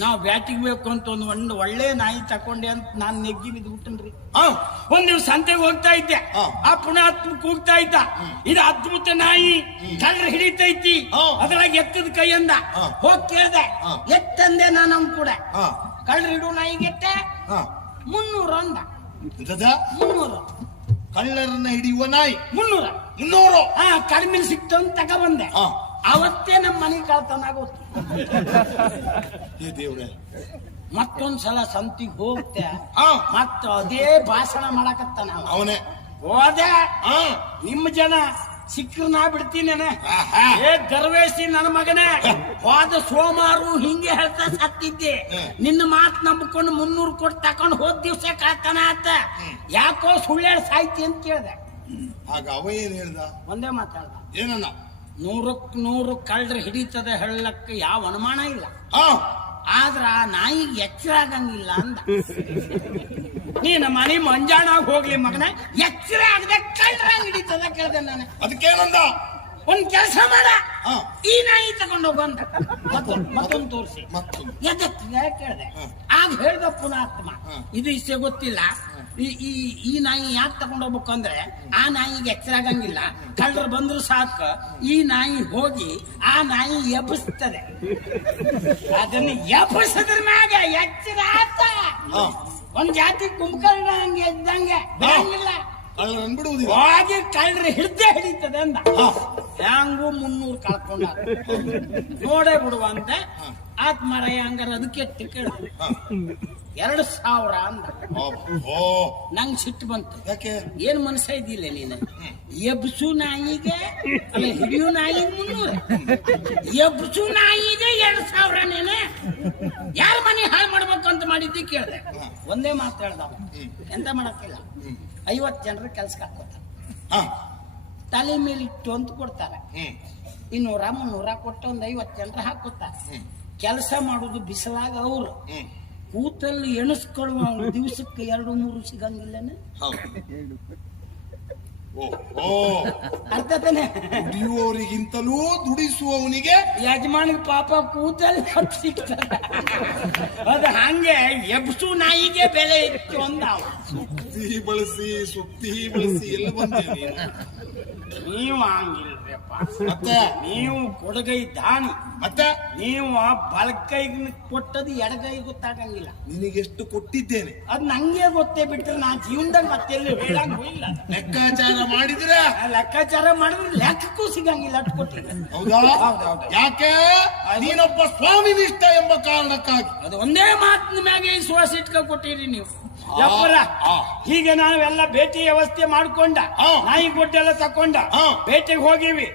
ನಾವ್ ಬ್ಯಾಟಿಗೆ ಬೇಕು ಅಂತ ಒಂದು ಒಳ್ಳೆ ನಾಯಿ ತಕೊಂಡೆ ಅಂತ ನಾನ್ ನೆಗ್ಗಿ ಬಿದ್ದು ಬಿಟ್ಟನ್ರಿ. ಒಂದ್ ದಿವ್ಸ ಸಂತೆಗೆ ಹೋಗ್ತಾ ಇದ್ದೆ, ಆ ಪುಣ್ಯಾತ್ಮ ಕೂಗ್ತಾ ಇದ್ದ, ಇದು ಅದ್ಭುತ ನಾಯಿ, ಕಳ್ರ ಹಿಡಿತೈತಿ, ಅದ್ರಾಗ ಎತ್ತದ ಕೈ ಅಂದ. ಹೋಗ್ ಕೇಳ್ದೆ, ಎತ್ತಂದೆ ನಾನು ಕೂಡ. ಕಳ್ರ ಹಿಡು ನಾಯಿಗೆ ಎತ್ತೆ 300 ಅಂದ. 300 ಕಳ್ಳರನ್ನ ಹಿಡಿಯುವ ನಾಯಿ 300 ಕಡಿಮೆ ಸಿಕ್ತು ಅಂತ ತಗೊಬಂದೆ. ಅವತ್ತೇ ನಮ್ಮ ಮನೆ ಕಳ್ತನ ಆಗೋತು. ಮತ್ತೊಂದ್ಸಲ ಸಂತಿಗೆ ಹೋಗ್ತೆ, ಮತ್ತ ಅದೇ ಭಾಷಣ ಮಾಡಕತ್ತ. ಅವನೇ ಹೋದೆ, ನಿಮ್ಮ ಜನ ಸಿಕ್ಕ್ರ ನಾ ಬಿಡ್ತೀನಿ. ಗರ್ವೇಸಿ ನನ್ನ ಮಗನೇ, ಹೋದ ಸೋಮಾರು ಹಿಂಗೆ ಹೇಳ್ತಾ ಸತ್ತಿದ್ದೆ. ನಿನ್ನ ಮಾತು ನಂಬಿಕೊಂಡು 300 ಕೊಟ್ಟು ತಕೊಂಡು ಹೋದ ದಿವ್ಸ ಕಳ್ತನ ಆತ. ಯಾಕೋ ಸುಳ್ಳು ಸಾಯ್ತಿ ಅಂತ ಕೇಳ್ದೆ. ಆಗ ಅವ ಏನ್ ಹೇಳ್ದ? ಒಂದೇ ಮಾತಾಡ್ದ, ಏನನ್ನ? 100ಕ್ಕೆ 100 ಕಳ್ರ ಹಿಡಿತದೆ ಹೇಳಕ್ಕೆ ಯಾವ ಅನುಮಾನ ಇಲ್ಲ. ಹಾ ಆದ್ರ ಆ ನಾಯಿಗೆ ಎಚ್ಚರ ಆಗಂಗಿಲ್ಲ ಅಂದ. ನೀನು ಮನೆ ಮಂಜಾಣಾಗ ಹೋಗ್ಲಿ ಮಗನ, ಎಚ್ಚರ ಆಗದೆ ಕಳ್ರ ಹಿಡಿತದ ಕೇಳ್ದೆ ನಾನು. ಅದಕ್ಕೇನಂದ? ಒಂದ್ ಕೆಲಸ ಮಾಡ, ಹಾ. ಈ ನಾಯಿ ತಗೊಂಡು ಹೋಗಂತ ಮತ್ತೊಂದು ತೋರಿಸಿ. ಎದಕ್ಕೆ ಕೇಳ್ದೆ. ಆಗ ಹೇಳ್ದ ಪುಣಾತ್ಮ, ಇದು ಇಷ್ಟೇ ಗೊತ್ತಿಲ್ಲ, ಈ ನಾಯಿ ಯಾಕೆ ತಗೊಂಡು ಹೋಗ್ಬೇಕು ಅಂದ್ರೆ ಆ ನಾಯಿಗೆ ಎಚ್ಚರ ಆಗಂಗಿಲ್ಲ, ಕಳ್ಳರು ಬಂದ್ರು ಸಾಕು ಈ ನಾಯಿ ಹೋಗಿ ಆ ನಾಯಿ ಎಬ್ಬಿಸ್ತದೆ, ಅದನ್ನ ಎಬ್ಬಿಸದ್ರ ಮ್ಯಾಗ ಎಚ್ಚರ ಆತ. ಒಂದ್ ಜಾತಿ ಕುಂಭಕರ್ಣ ಹಂಗೆ ಇದ್ದಂಗೆ ಬಿಡಂಗಿಲ್ಲ, ಹೋಗಿ ಕಳ್ಳರು ಹಿಡ್ದೇ ಹಿಡಿತದೆ ಅಂದ. ಹ್ಯಾಂಗೂ 300 ಕಳ್ಕೊಂಡ ನೋಡೇ ಬಿಡುವ ಅಂತ ಆತ್ಮರಯ ಹಂಗಾರ ಅದಕ್ಕೆ ಕೇಳ 2000 ಅಂದ. ನಂಗ್ ಸಿಟ್ಟು ಬಂತು. ಏನ್ ಮನಸ್ಸ ಇದ್ದಿಲ್ಲ ನೀನು? ಎಬ್ಸು ನಾಯಿಗೆ ಅಲ್ಲ ಹಿಡಿಯು ನಾಯಿಗೆ 300, ಎಬ್ಸು ನಾಯಿಗೆ 2000 ನೀನೆ ಯಾರ ಮನೆ ಹಾಳು ಮಾಡ್ಬೇಕು ಅಂತ ಮಾಡಿದ್ದಿ ಕೇಳ್ದೆ. ಒಂದೇ ಮಾತು ಹೇಳ್ದವ, ಎಂತ ಮಾಡಕ್ಕಿಲ್ಲ, 50 ಜನರು ಕೆಲ್ಸಕ್ಕೆ ಹಾಕೋತಾರೆ, ತಲೆ ಮೇಲೆ ಇಟ್ಟು ಅಂತ ಕೊಡ್ತಾರೆ, 200 300 ಕೊಟ್ಟು ಒಂದು 50 ಜನರು ಹಾಕೋತಾರೆ. ಕೆಲಸ ಮಾಡುದು ಬಿಸಿಲಾಗ ಅವ್ರು ಕೂತಲ್ಲಿ ಎಣಿಸ್ಕೊಳ್ಳುವ ದಿವಸಕ್ಕೆ 2-3 ಸಿಗಂಗಿಲ್ಲನೆ. ಅರ್ಥ ತಾನೆ? ದುಡಿಯುವವರಿಗಿಂತಲೂ ದುಡಿಸುವವನಿಗೆ ಯಜಮಾನಿಗೆ ಪಾಪ ಕೂತಲ್ಲಿ ಸಿಗ್ತದೆ. ಅದು ಹಂಗೆ ಎಬ್ಸು ನಾಯಿಗೆ ಬೆಲೆ ಇತ್ತು ಅಂದ. ಸುತ್ತಿ ಬಳಸಿ ಎಲ್ಲ ಬಂದೇನೆ. ನೀವು ಹಂಗಿಲ್ರಿಪ್ಪ, ಮತ್ತೆ ನೀವು ಕೊಡಗೈ ದಾನಿ, ಮತ್ತೆ ನೀವು ಬಲಕೈಗೆ ಕೊಟ್ಟದು ಎಡಗೈ ಗೊತ್ತಾಗಂಗಿಲ್ಲ. ನಿನಗೆಷ್ಟು ಕೊಟ್ಟಿದ್ದೇನೆ ಅದ್ ನಂಗೆ ಗೊತ್ತೇ ಬಿಟ್ರೆ ನಾ ಜೀವನದಾಗ ಮತ್ತೆಲ್ಲೂ ಹೇಳಂಗ್ ಹೋಗಿಲ್ಲ. ಲೆಕ್ಕಾಚಾರ ಮಾಡಿದ್ರೆ ಲೆಕ್ಕಾಚಾರ ಮಾಡಿದ್ರೆ ಲೆಕ್ಕಕ್ಕೂ ಸಿಗಂಗಿಲ್ಲ ಅಷ್ಟು ಕೊಟ್ಟಿದ್ದೆ. ಹೌದಾ? ಯಾಕೆ? ನೀನೊಬ್ಬ ಸ್ವಾಮಿ ನಿಷ್ಠ ಎಂಬ ಕಾರಣಕ್ಕಾಗಿ. ಅದು ಒಂದೇ ಮಾತಿನ ಮ್ಯಾಗೆ ವಿಶ್ವಾಸ ಇಟ್ಕೊಂಡು ಕೊಟ್ಟಿರಿ ನೀವು. ಯಪ್ಪರ ಹೀಗೆ ನಾವೆಲ್ಲ ಭೇಟಿ ವ್ಯವಸ್ಥೆ ಮಾಡ್ಕೊಂಡ, ನಾಯಿ ಗೊಡ್ಡೆಲ್ಲ ತಕೊಂಡ ಭೇಟಿಗೆ ಹೋಗಿವಿ,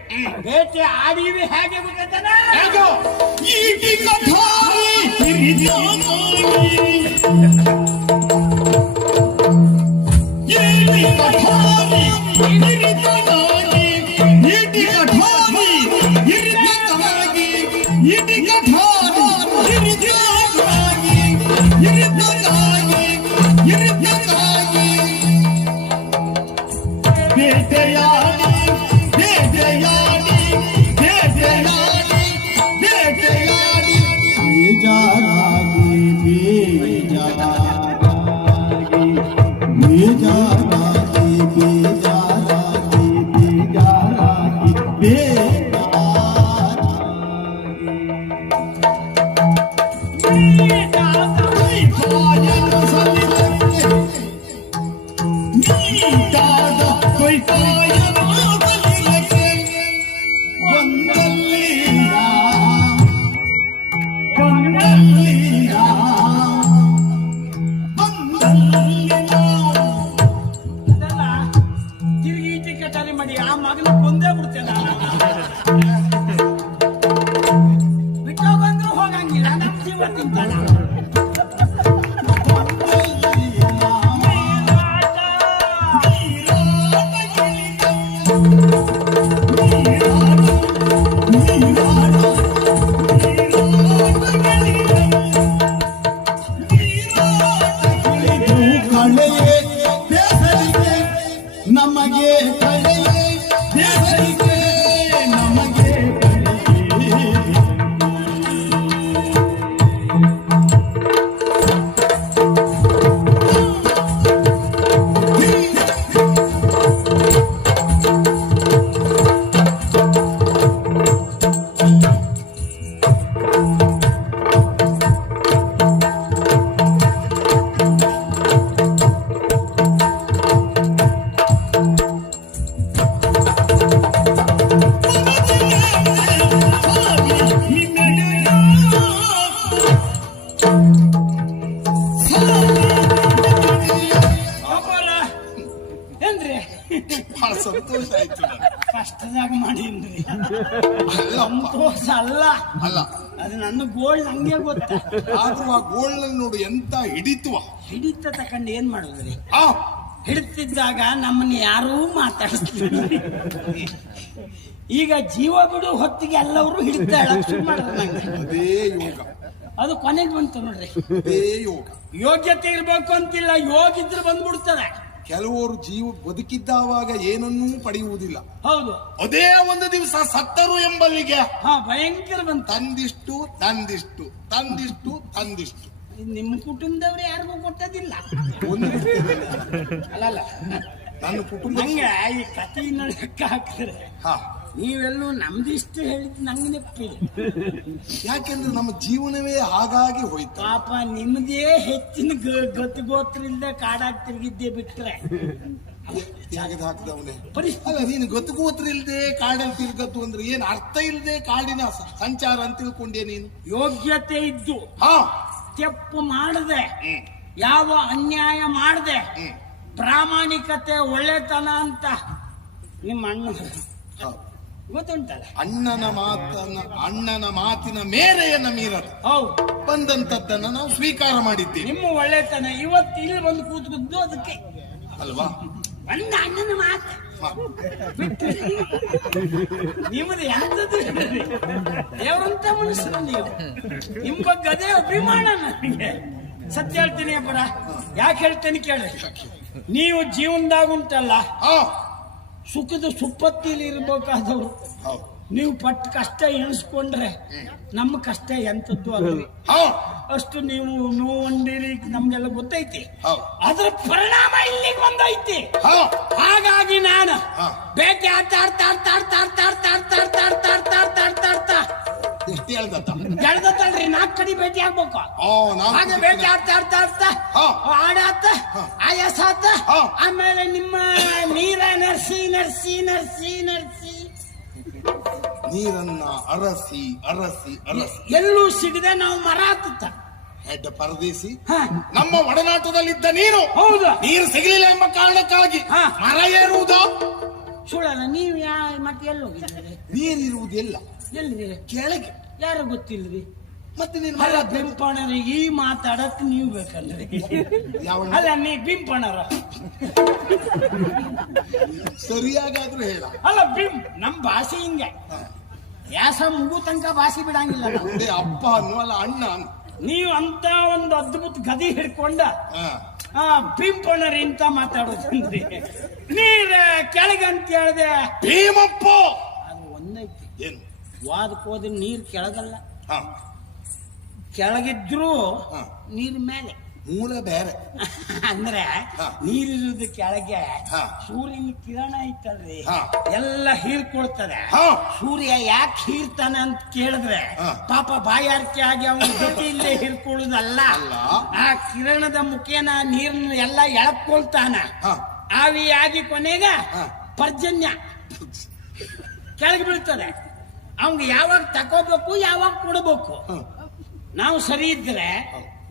ಭೇಟಿ ಆಡಿವಿ. ಹೇಗೆ ಗೊತ್ತಾನ ತಿರುಗಿ ಕಟಾಲಿ ಮಾಡಿ ಆ ಮಗನ ಕೊಂದೇ ಬಿಡ್ತೇನೆ. ಬಿಟ್ಟು ಬಂದ್ರು ಹೋಗಂಗಿಲ್ಲ, ನಮ್ಮ ಜೀವ ತಿಂತಾನ. ನಮಗೆ ನಮಗೆ ಬಹಳ ಸಂತೋಷ ಆಯ್ತು. ಕಷ್ಟದಾಗ ಮಾಡೀನ್ರಿ, ಸಂತೋಷ ಅಲ್ಲ ಅಲ್ಲ, ಅದು ನನ್ನ ಗೋಳ್ ನಂಗೆ ಗೊತ್ತ. ಆದ್ರೂ ಆ ಗೋಳ್ ನೋಡು ಎಂತ ಹಿಡಿತುವ. ಹಿಡಿತ ತಕೊಂಡ್ ಏನ್ ಮಾಡುದ್ರಿ? ಹಿಡ್ತಿದ್ದಾಗ ನಮ್ಮನ್ನ ಯಾರೂ ಮಾತಾಡಿಸ್ತಿಲ್ಲ. ಈಗ ಜೀವ ಬಿಡು ಹೊತ್ತಿಗೆ ಎಲ್ಲವರು ಹಿಡಿತಾ ಶುರು ಮಾಡಿದ್ರು ನಂಗೆ. ಅದೇ ಯೋಗ, ಅದು ಕೊನೆಗೆ ಬಂತು ನೋಡ್ರಿ. ಅದೇ ಯೋಗ. ಯೋಗ್ಯತೆ ಇರ್ಬೇಕು ಅಂತಿಲ್ಲ, ಯೋಗಿದ್ರೆ ಬಂದ್ಬಿಡ್ತಾರೆ. ಕೆಲವರು ಜೀವ ಬದುಕಿದ್ದಾವಾಗ ಏನನ್ನೂ ಪಡೆಯುವುದಿಲ್ಲ. ಹೌದು, ಅದೇ ಒಂದು ದಿವಸ ಸತ್ತರು ಎಂಬಲ್ಲಿಗೆ ಹಾ ಭಯಂಕರ ಬಂತ. ತಂದಿಷ್ಟು ತಂದಿಷ್ಟು ತಂದಿಷ್ಟು ತಂದಿಷ್ಟು. ನಿಮ್ಮ ಕುಟುಂಬದವ್ರು ಯಾರಿಗೂ ಕೊಟ್ಟದಿಲ್ಲ. ಒಂದು ಅಲ್ಲಲ್ಲ, ನನ್ನ ಕುಟುಂಬ ನಂಗೆ ಈ ಕಥೆಯನ್ನ ಲೆಕ್ಕ ಹಾಕಿದ್ರೆ ಹಾ, ನೀವೆಲ್ಲೂ ನಮ್ದಿಷ್ಟು ಹೇಳಿದ್ ನಂಗೆ ನೆಪ್ಪಿಲ್ಲ. ಯಾಕೆಂದ್ರೆ ನಮ್ಮ ಜೀವನವೇ ಹಾಗಾಗಿ ಹೋಯ್ತು. ಪಾಪ ನಿಮ್ದೇ ಹೆಚ್ಚಿನ ಗತಿಗೋತ್ರ ಇಲ್ಲದೆ ಕಾಡಾಗಿ ತಿರುಗಿದ್ದೆ ಬಿಟ್ರೆ ತ್ಯಾಗದ ಹಾಕಿದವನೇ. ಪರಿಸ್ಥಿತಿ ಅಲ್ಲ, ನೀನು ಗೊತ್ತಗೋತ್ರ ಇಲ್ದೆ ಕಾಡಲ್ಲಿ ತಿರ್ಗತ್ತು ಅಂದ್ರೆ ಏನ್ ಅರ್ಥ ಇಲ್ದೆ ಕಾಡಿನ ಸಂಚಾರ ಅಂತ ತಿಳ್ಕೊಂಡೆ ನೀನು. ಯೋಗ್ಯತೆ ಇದ್ದು ಹಾ, ತೆಪ್ಪು ಮಾಡದೆ, ಯಾವ ಅನ್ಯಾಯ ಮಾಡದೆ, ಪ್ರಾಮಾಣಿಕತೆ ಒಳ್ಳೆತನ ಅಂತ ನಿಮ್ಮ ಅಣ್ಣ ಹಾ. ಗೊತ್ತುಂಟಲ್ಲ. ಅಣ್ಣನ ಮಾತಿನ ಮೇರೆಯನ್ನ ಮೀರದು ಹೌದು, ಬಂದಂತದ್ದನ್ನ ನಾವು ಸ್ವೀಕಾರ ಮಾಡಿದ್ದೇವೆ ನಿಮ್ಮ ಒಳ್ಳೆತನ ಇವತ್ತು ಇಲ್ಲಿ ಬಂದು ಕೂತ್ಕೊಂಡು ಅದಕ್ಕೆ ಅಲ್ವಾ. ಒಂದು ಅಣ್ಣನ ಮಾತು ಹಾ. ಬಿಟ್ಟು ನಿಮ್ಮದು ಎಂತದ್ದು ದೇವರಂತ ಮನುಷ್ಯರು ನೀವು. ನಿಮ್ಮ ಬಗ್ಗೆ ಅದೇ ಅಭಿಮಾನ ನನಗೆ. ಸತ್ಯ ಹೇಳ್ತೀನಿ ಅಪ್ಪರ, ಯಾಕೆ ಹೇಳ್ತೇನೆ ಕೇಳ್ರಿ. ನೀವು ಜೀವನದಾಗ ಉಂಟಲ್ಲ, ಹಾ, ಸುಖದ ಸುಪ್ಪತ್ತಿಲಿ ಇರ್ಬೇಕಾದವ್ರು. ಹೌದು. ನೀವು ಪಟ್ಟ ಕಷ್ಟ ಎಣಿಸ್ಕೊಂಡ್ರೆ ನಮ್ಮ ಕಷ್ಟ ಎಂತದ್ದು ಅಲ್ರಿ. ಹಾ, ಅಷ್ಟು ನೀವು ನೋವಂಡಿರಿ, ನಮ್ಗೆಲ್ಲ ಗೊತ್ತೈತಿ. ಹೌದು. ಅದರ ಪರಿಣಾಮ ಇಲ್ಲಿಗೆ ಬಂದೈತಿ. ಹಾ, ಹಾಗಾಗಿ ನಾನು ಹಾ. ಬೇಟೆ ಆಡ್ತಾ ಎಷ್ಟು ಹೇಳ್ದತ್ತ? ಗೆಳ್ದತ್ತಲ್ರಿ, 4 ಕಡೆ ಭೇಟಿ ಆಗ್ಬೇಕು. ಹಾಗೆ ಭೇಟಿ ಆಡ್ತಾ ಹಾ. ಆಡಾತ, ಹಾ. ಆಯಾಸ ಆತ, ಹಾ. ಆಮೇಲೆ ನಿಮ್ಮ ನೀರ ನರ್ಸಿ ನೀರನ್ನ ಅರಸಿ ಅರಸಿ ಅರಸಿ ಎಲ್ಲೂ ಸಿಗದೆ ನಾವು ಮರ ಹತ್ತುತ್ತ. ಹೆಡ್ ಪರದೇಸಿ. ಹಾ. ನಮ್ಮ ಒಡನಾಟದಲ್ಲಿದ್ದ ನೀನು ಹೌದು, ನೀರು ಸಿಗಲಿಲ್ಲ ಎಂಬ ಕಾರಣಕ್ಕಾಗಿ ಹಾ. ಮರ ಏರುವುದು ಸುಳ್ಳಲ್ಲ. ನೀವು ಮತ್ತೆ ಎಲ್ಲಿ ಹೋಗಿದ್ದೀರಿ? ನೀರಿರುವುದೆಲ್ಲ ಎಲ್ರಿ? ಕೆಳಗೆ. ಯಾರು ಗೊತ್ತಿಲ್ರಿ? ಮತ್ತೆ ನೀನು ಅಲ್ಲ, ಬಿಂಪಣರಿಗೆ ಈ ಮಾತಾಡಕ್ ನೀವು ಬೇಕಲ್ರಿ. ಯಾವ ಅಲ್ಲ, ನೀ ಬಿಂಪಣರ ಸರಿಯಾಗಾದ್ರೂ ಹೇಳ. ಅಲ್ಲ, ನಮ್ ಭಾಷೆ ಹಿಂಗೆ ಯಾಸ ಮುಗು ತನಕ ಭಾಷೆ ಬಿಡಂಗಿಲ್ಲ ನಾವು. ಅದೇ ಅಪ್ಪ ಅನ್ನುವಲ್ಲ ಅಣ್ಣ ಅನ್ನು. ನೀವು ಅಂತ ಒಂದು ಅದ್ಭುತ ಗದಿ ಹಿಡ್ಕೊಂಡ ಹಾ. ಬಿಂಪಣರಿ ಅಂತ ಮಾತಾಡೋದ್ರಿ. ನೀರ ಕೆಳಗಂತ ಹೇಳ್ದೆ, ಭೀಮಪ್ಪ ಅದು ಒಂದೈತಿ. ಏನು? ವಾದಕ್ಕೆ ಹೋದ್ರೆ ನೀರ್ ಕೆಳಗಲ್ಲ, ಹಾ, ಕೆಳಗಿದ್ರು ಹಾ. ನೀರ್ ಮೇಲೆ. ಮೂಲ ಬೇರೆ. ಅಂದ್ರೆ ಹಾ. ನೀರಿರುವುದು ಕೆಳಗೆ, ಹಾ. ಸೂರ್ಯನ ಕಿರಣ ಐತಲ್ರಿ, ಹಾ. ಎಲ್ಲ ಹೀರ್ಕೊಳ್ತದೆ. ಹಾ. ಸೂರ್ಯ ಯಾಕೆ ಹೀರ್ತಾನೆ ಅಂತ ಕೇಳಿದ್ರೆ, ಹಾ. ಪಾಪ ಬಾಯಾರಿಕೆ ಆಗಿ ಅವನ ಜೊತೆ ಇಲ್ಲೇ ಹೀರ್ಕೊಳ್ಳುದಲ್ಲ, ಅಲ್ಲ. ಆ ಕಿರಣದ ಮುಖೇನ ನೀರನ್ನು ಎಲ್ಲ ಎಳಕೊಳ್ತಾನ. ಹಾ. ಆವಿಯಾಗಿ ಕೊನೆಗೆ ಹಾ. ಪರ್ಜನ್ಯ ಕೆಳಗೆ ಬೀಳ್ತದೆ. ಅವ್ಗೆ ಯಾವಾಗ ತಕೋಬೇಕು, ಯಾವಾಗ ಕೊಡಬೇಕು. ಹಾ. ನಾವು ಸರಿ ಇದ್ರೆ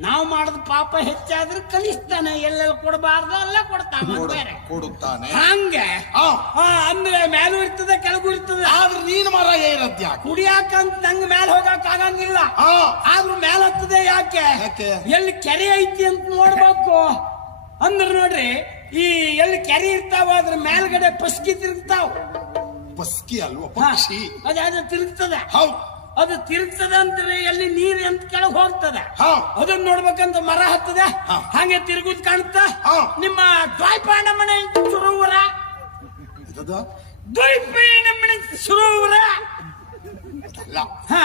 ನಾವು ಮಾಡಿದ ಪಾಪ ಹೆಚ್ಚಾದ್ರೆ ಕಲಿಸ್ತಾನೆ, ಎಲ್ಲೆಲ್ಲ ಕೊಡಬಾರ್ದು ಅಲ್ಲ ಕೊಡ್ತಾನೆ ಬೇರೆ ಕೊಡುತ್ತಾನೆ. ಹಂಗೆ. ಹಾ. ಅಂದ್ರೆ ಮೇಲೂ ಇರ್ತದೆ ಕೆಳಗೂ ಇರ್ತದೆ. ಆದ್ರೆ ನೀನು ಮರ ಏರದ್ಯಾ? ಕುಡಿಯಾಕಂತ ನಂಗೆ ಮೇಲೆ ಹೋಗಕ್ ಆಗಂಗಿಲ್ಲ. ಹಾ. ಆದ್ರೂ ಮೇಲೆ ಹತ್ತದೆ ಯಾಕೆ? ಯಾಕೆ? ಎಲ್ಲಿ ಕೆರೆ ಐತಿ ಅಂತ ನೋಡ್ಬೇಕು. ಅಂದ್ರೆ ನೋಡ್ರಿ, ಈ ಎಲ್ಲಿ ಕೆರೆ ಇರ್ತಾವ ಅದ್ರ ಮೇಲ್ಗಡೆ ಪಸ್ಕಿ ತಿರುಗ್ತಾವ. ಪಸ್ಕಿ ಅಲ್ವಾ, ಹಾ, ಪಕ್ಷಿ. ಅದು ತಿರುಗ್ತದೆ. ಹೌದು. ಅದು ತಿರುಗ್ತದೆ ಅಂದ್ರೆ ಎಲ್ಲಿ ನೀರು ಅಂತ ಕೆಳಗೆ ಹೋಗ್ತದೆ. ಹಾ. ಅದನ್ನ ನೋಡ್ಬೇಕಂತ ಮರ ಹತ್ತದೆ. ಹಾ. ಹಾಗೆ ತಿರುಗುದ್ ಕಾಣುತ್ತ. ಹಾ. ನಿಮ್ಮ ದ್ವೈಪಾಯನ ಮನೆ ಸುರುವರ, ಇರದ? ದ್ವೈಪಾಯನ ಮನೆ ಸುರುವರ. ಅಲ್ಲ. ಹಾ,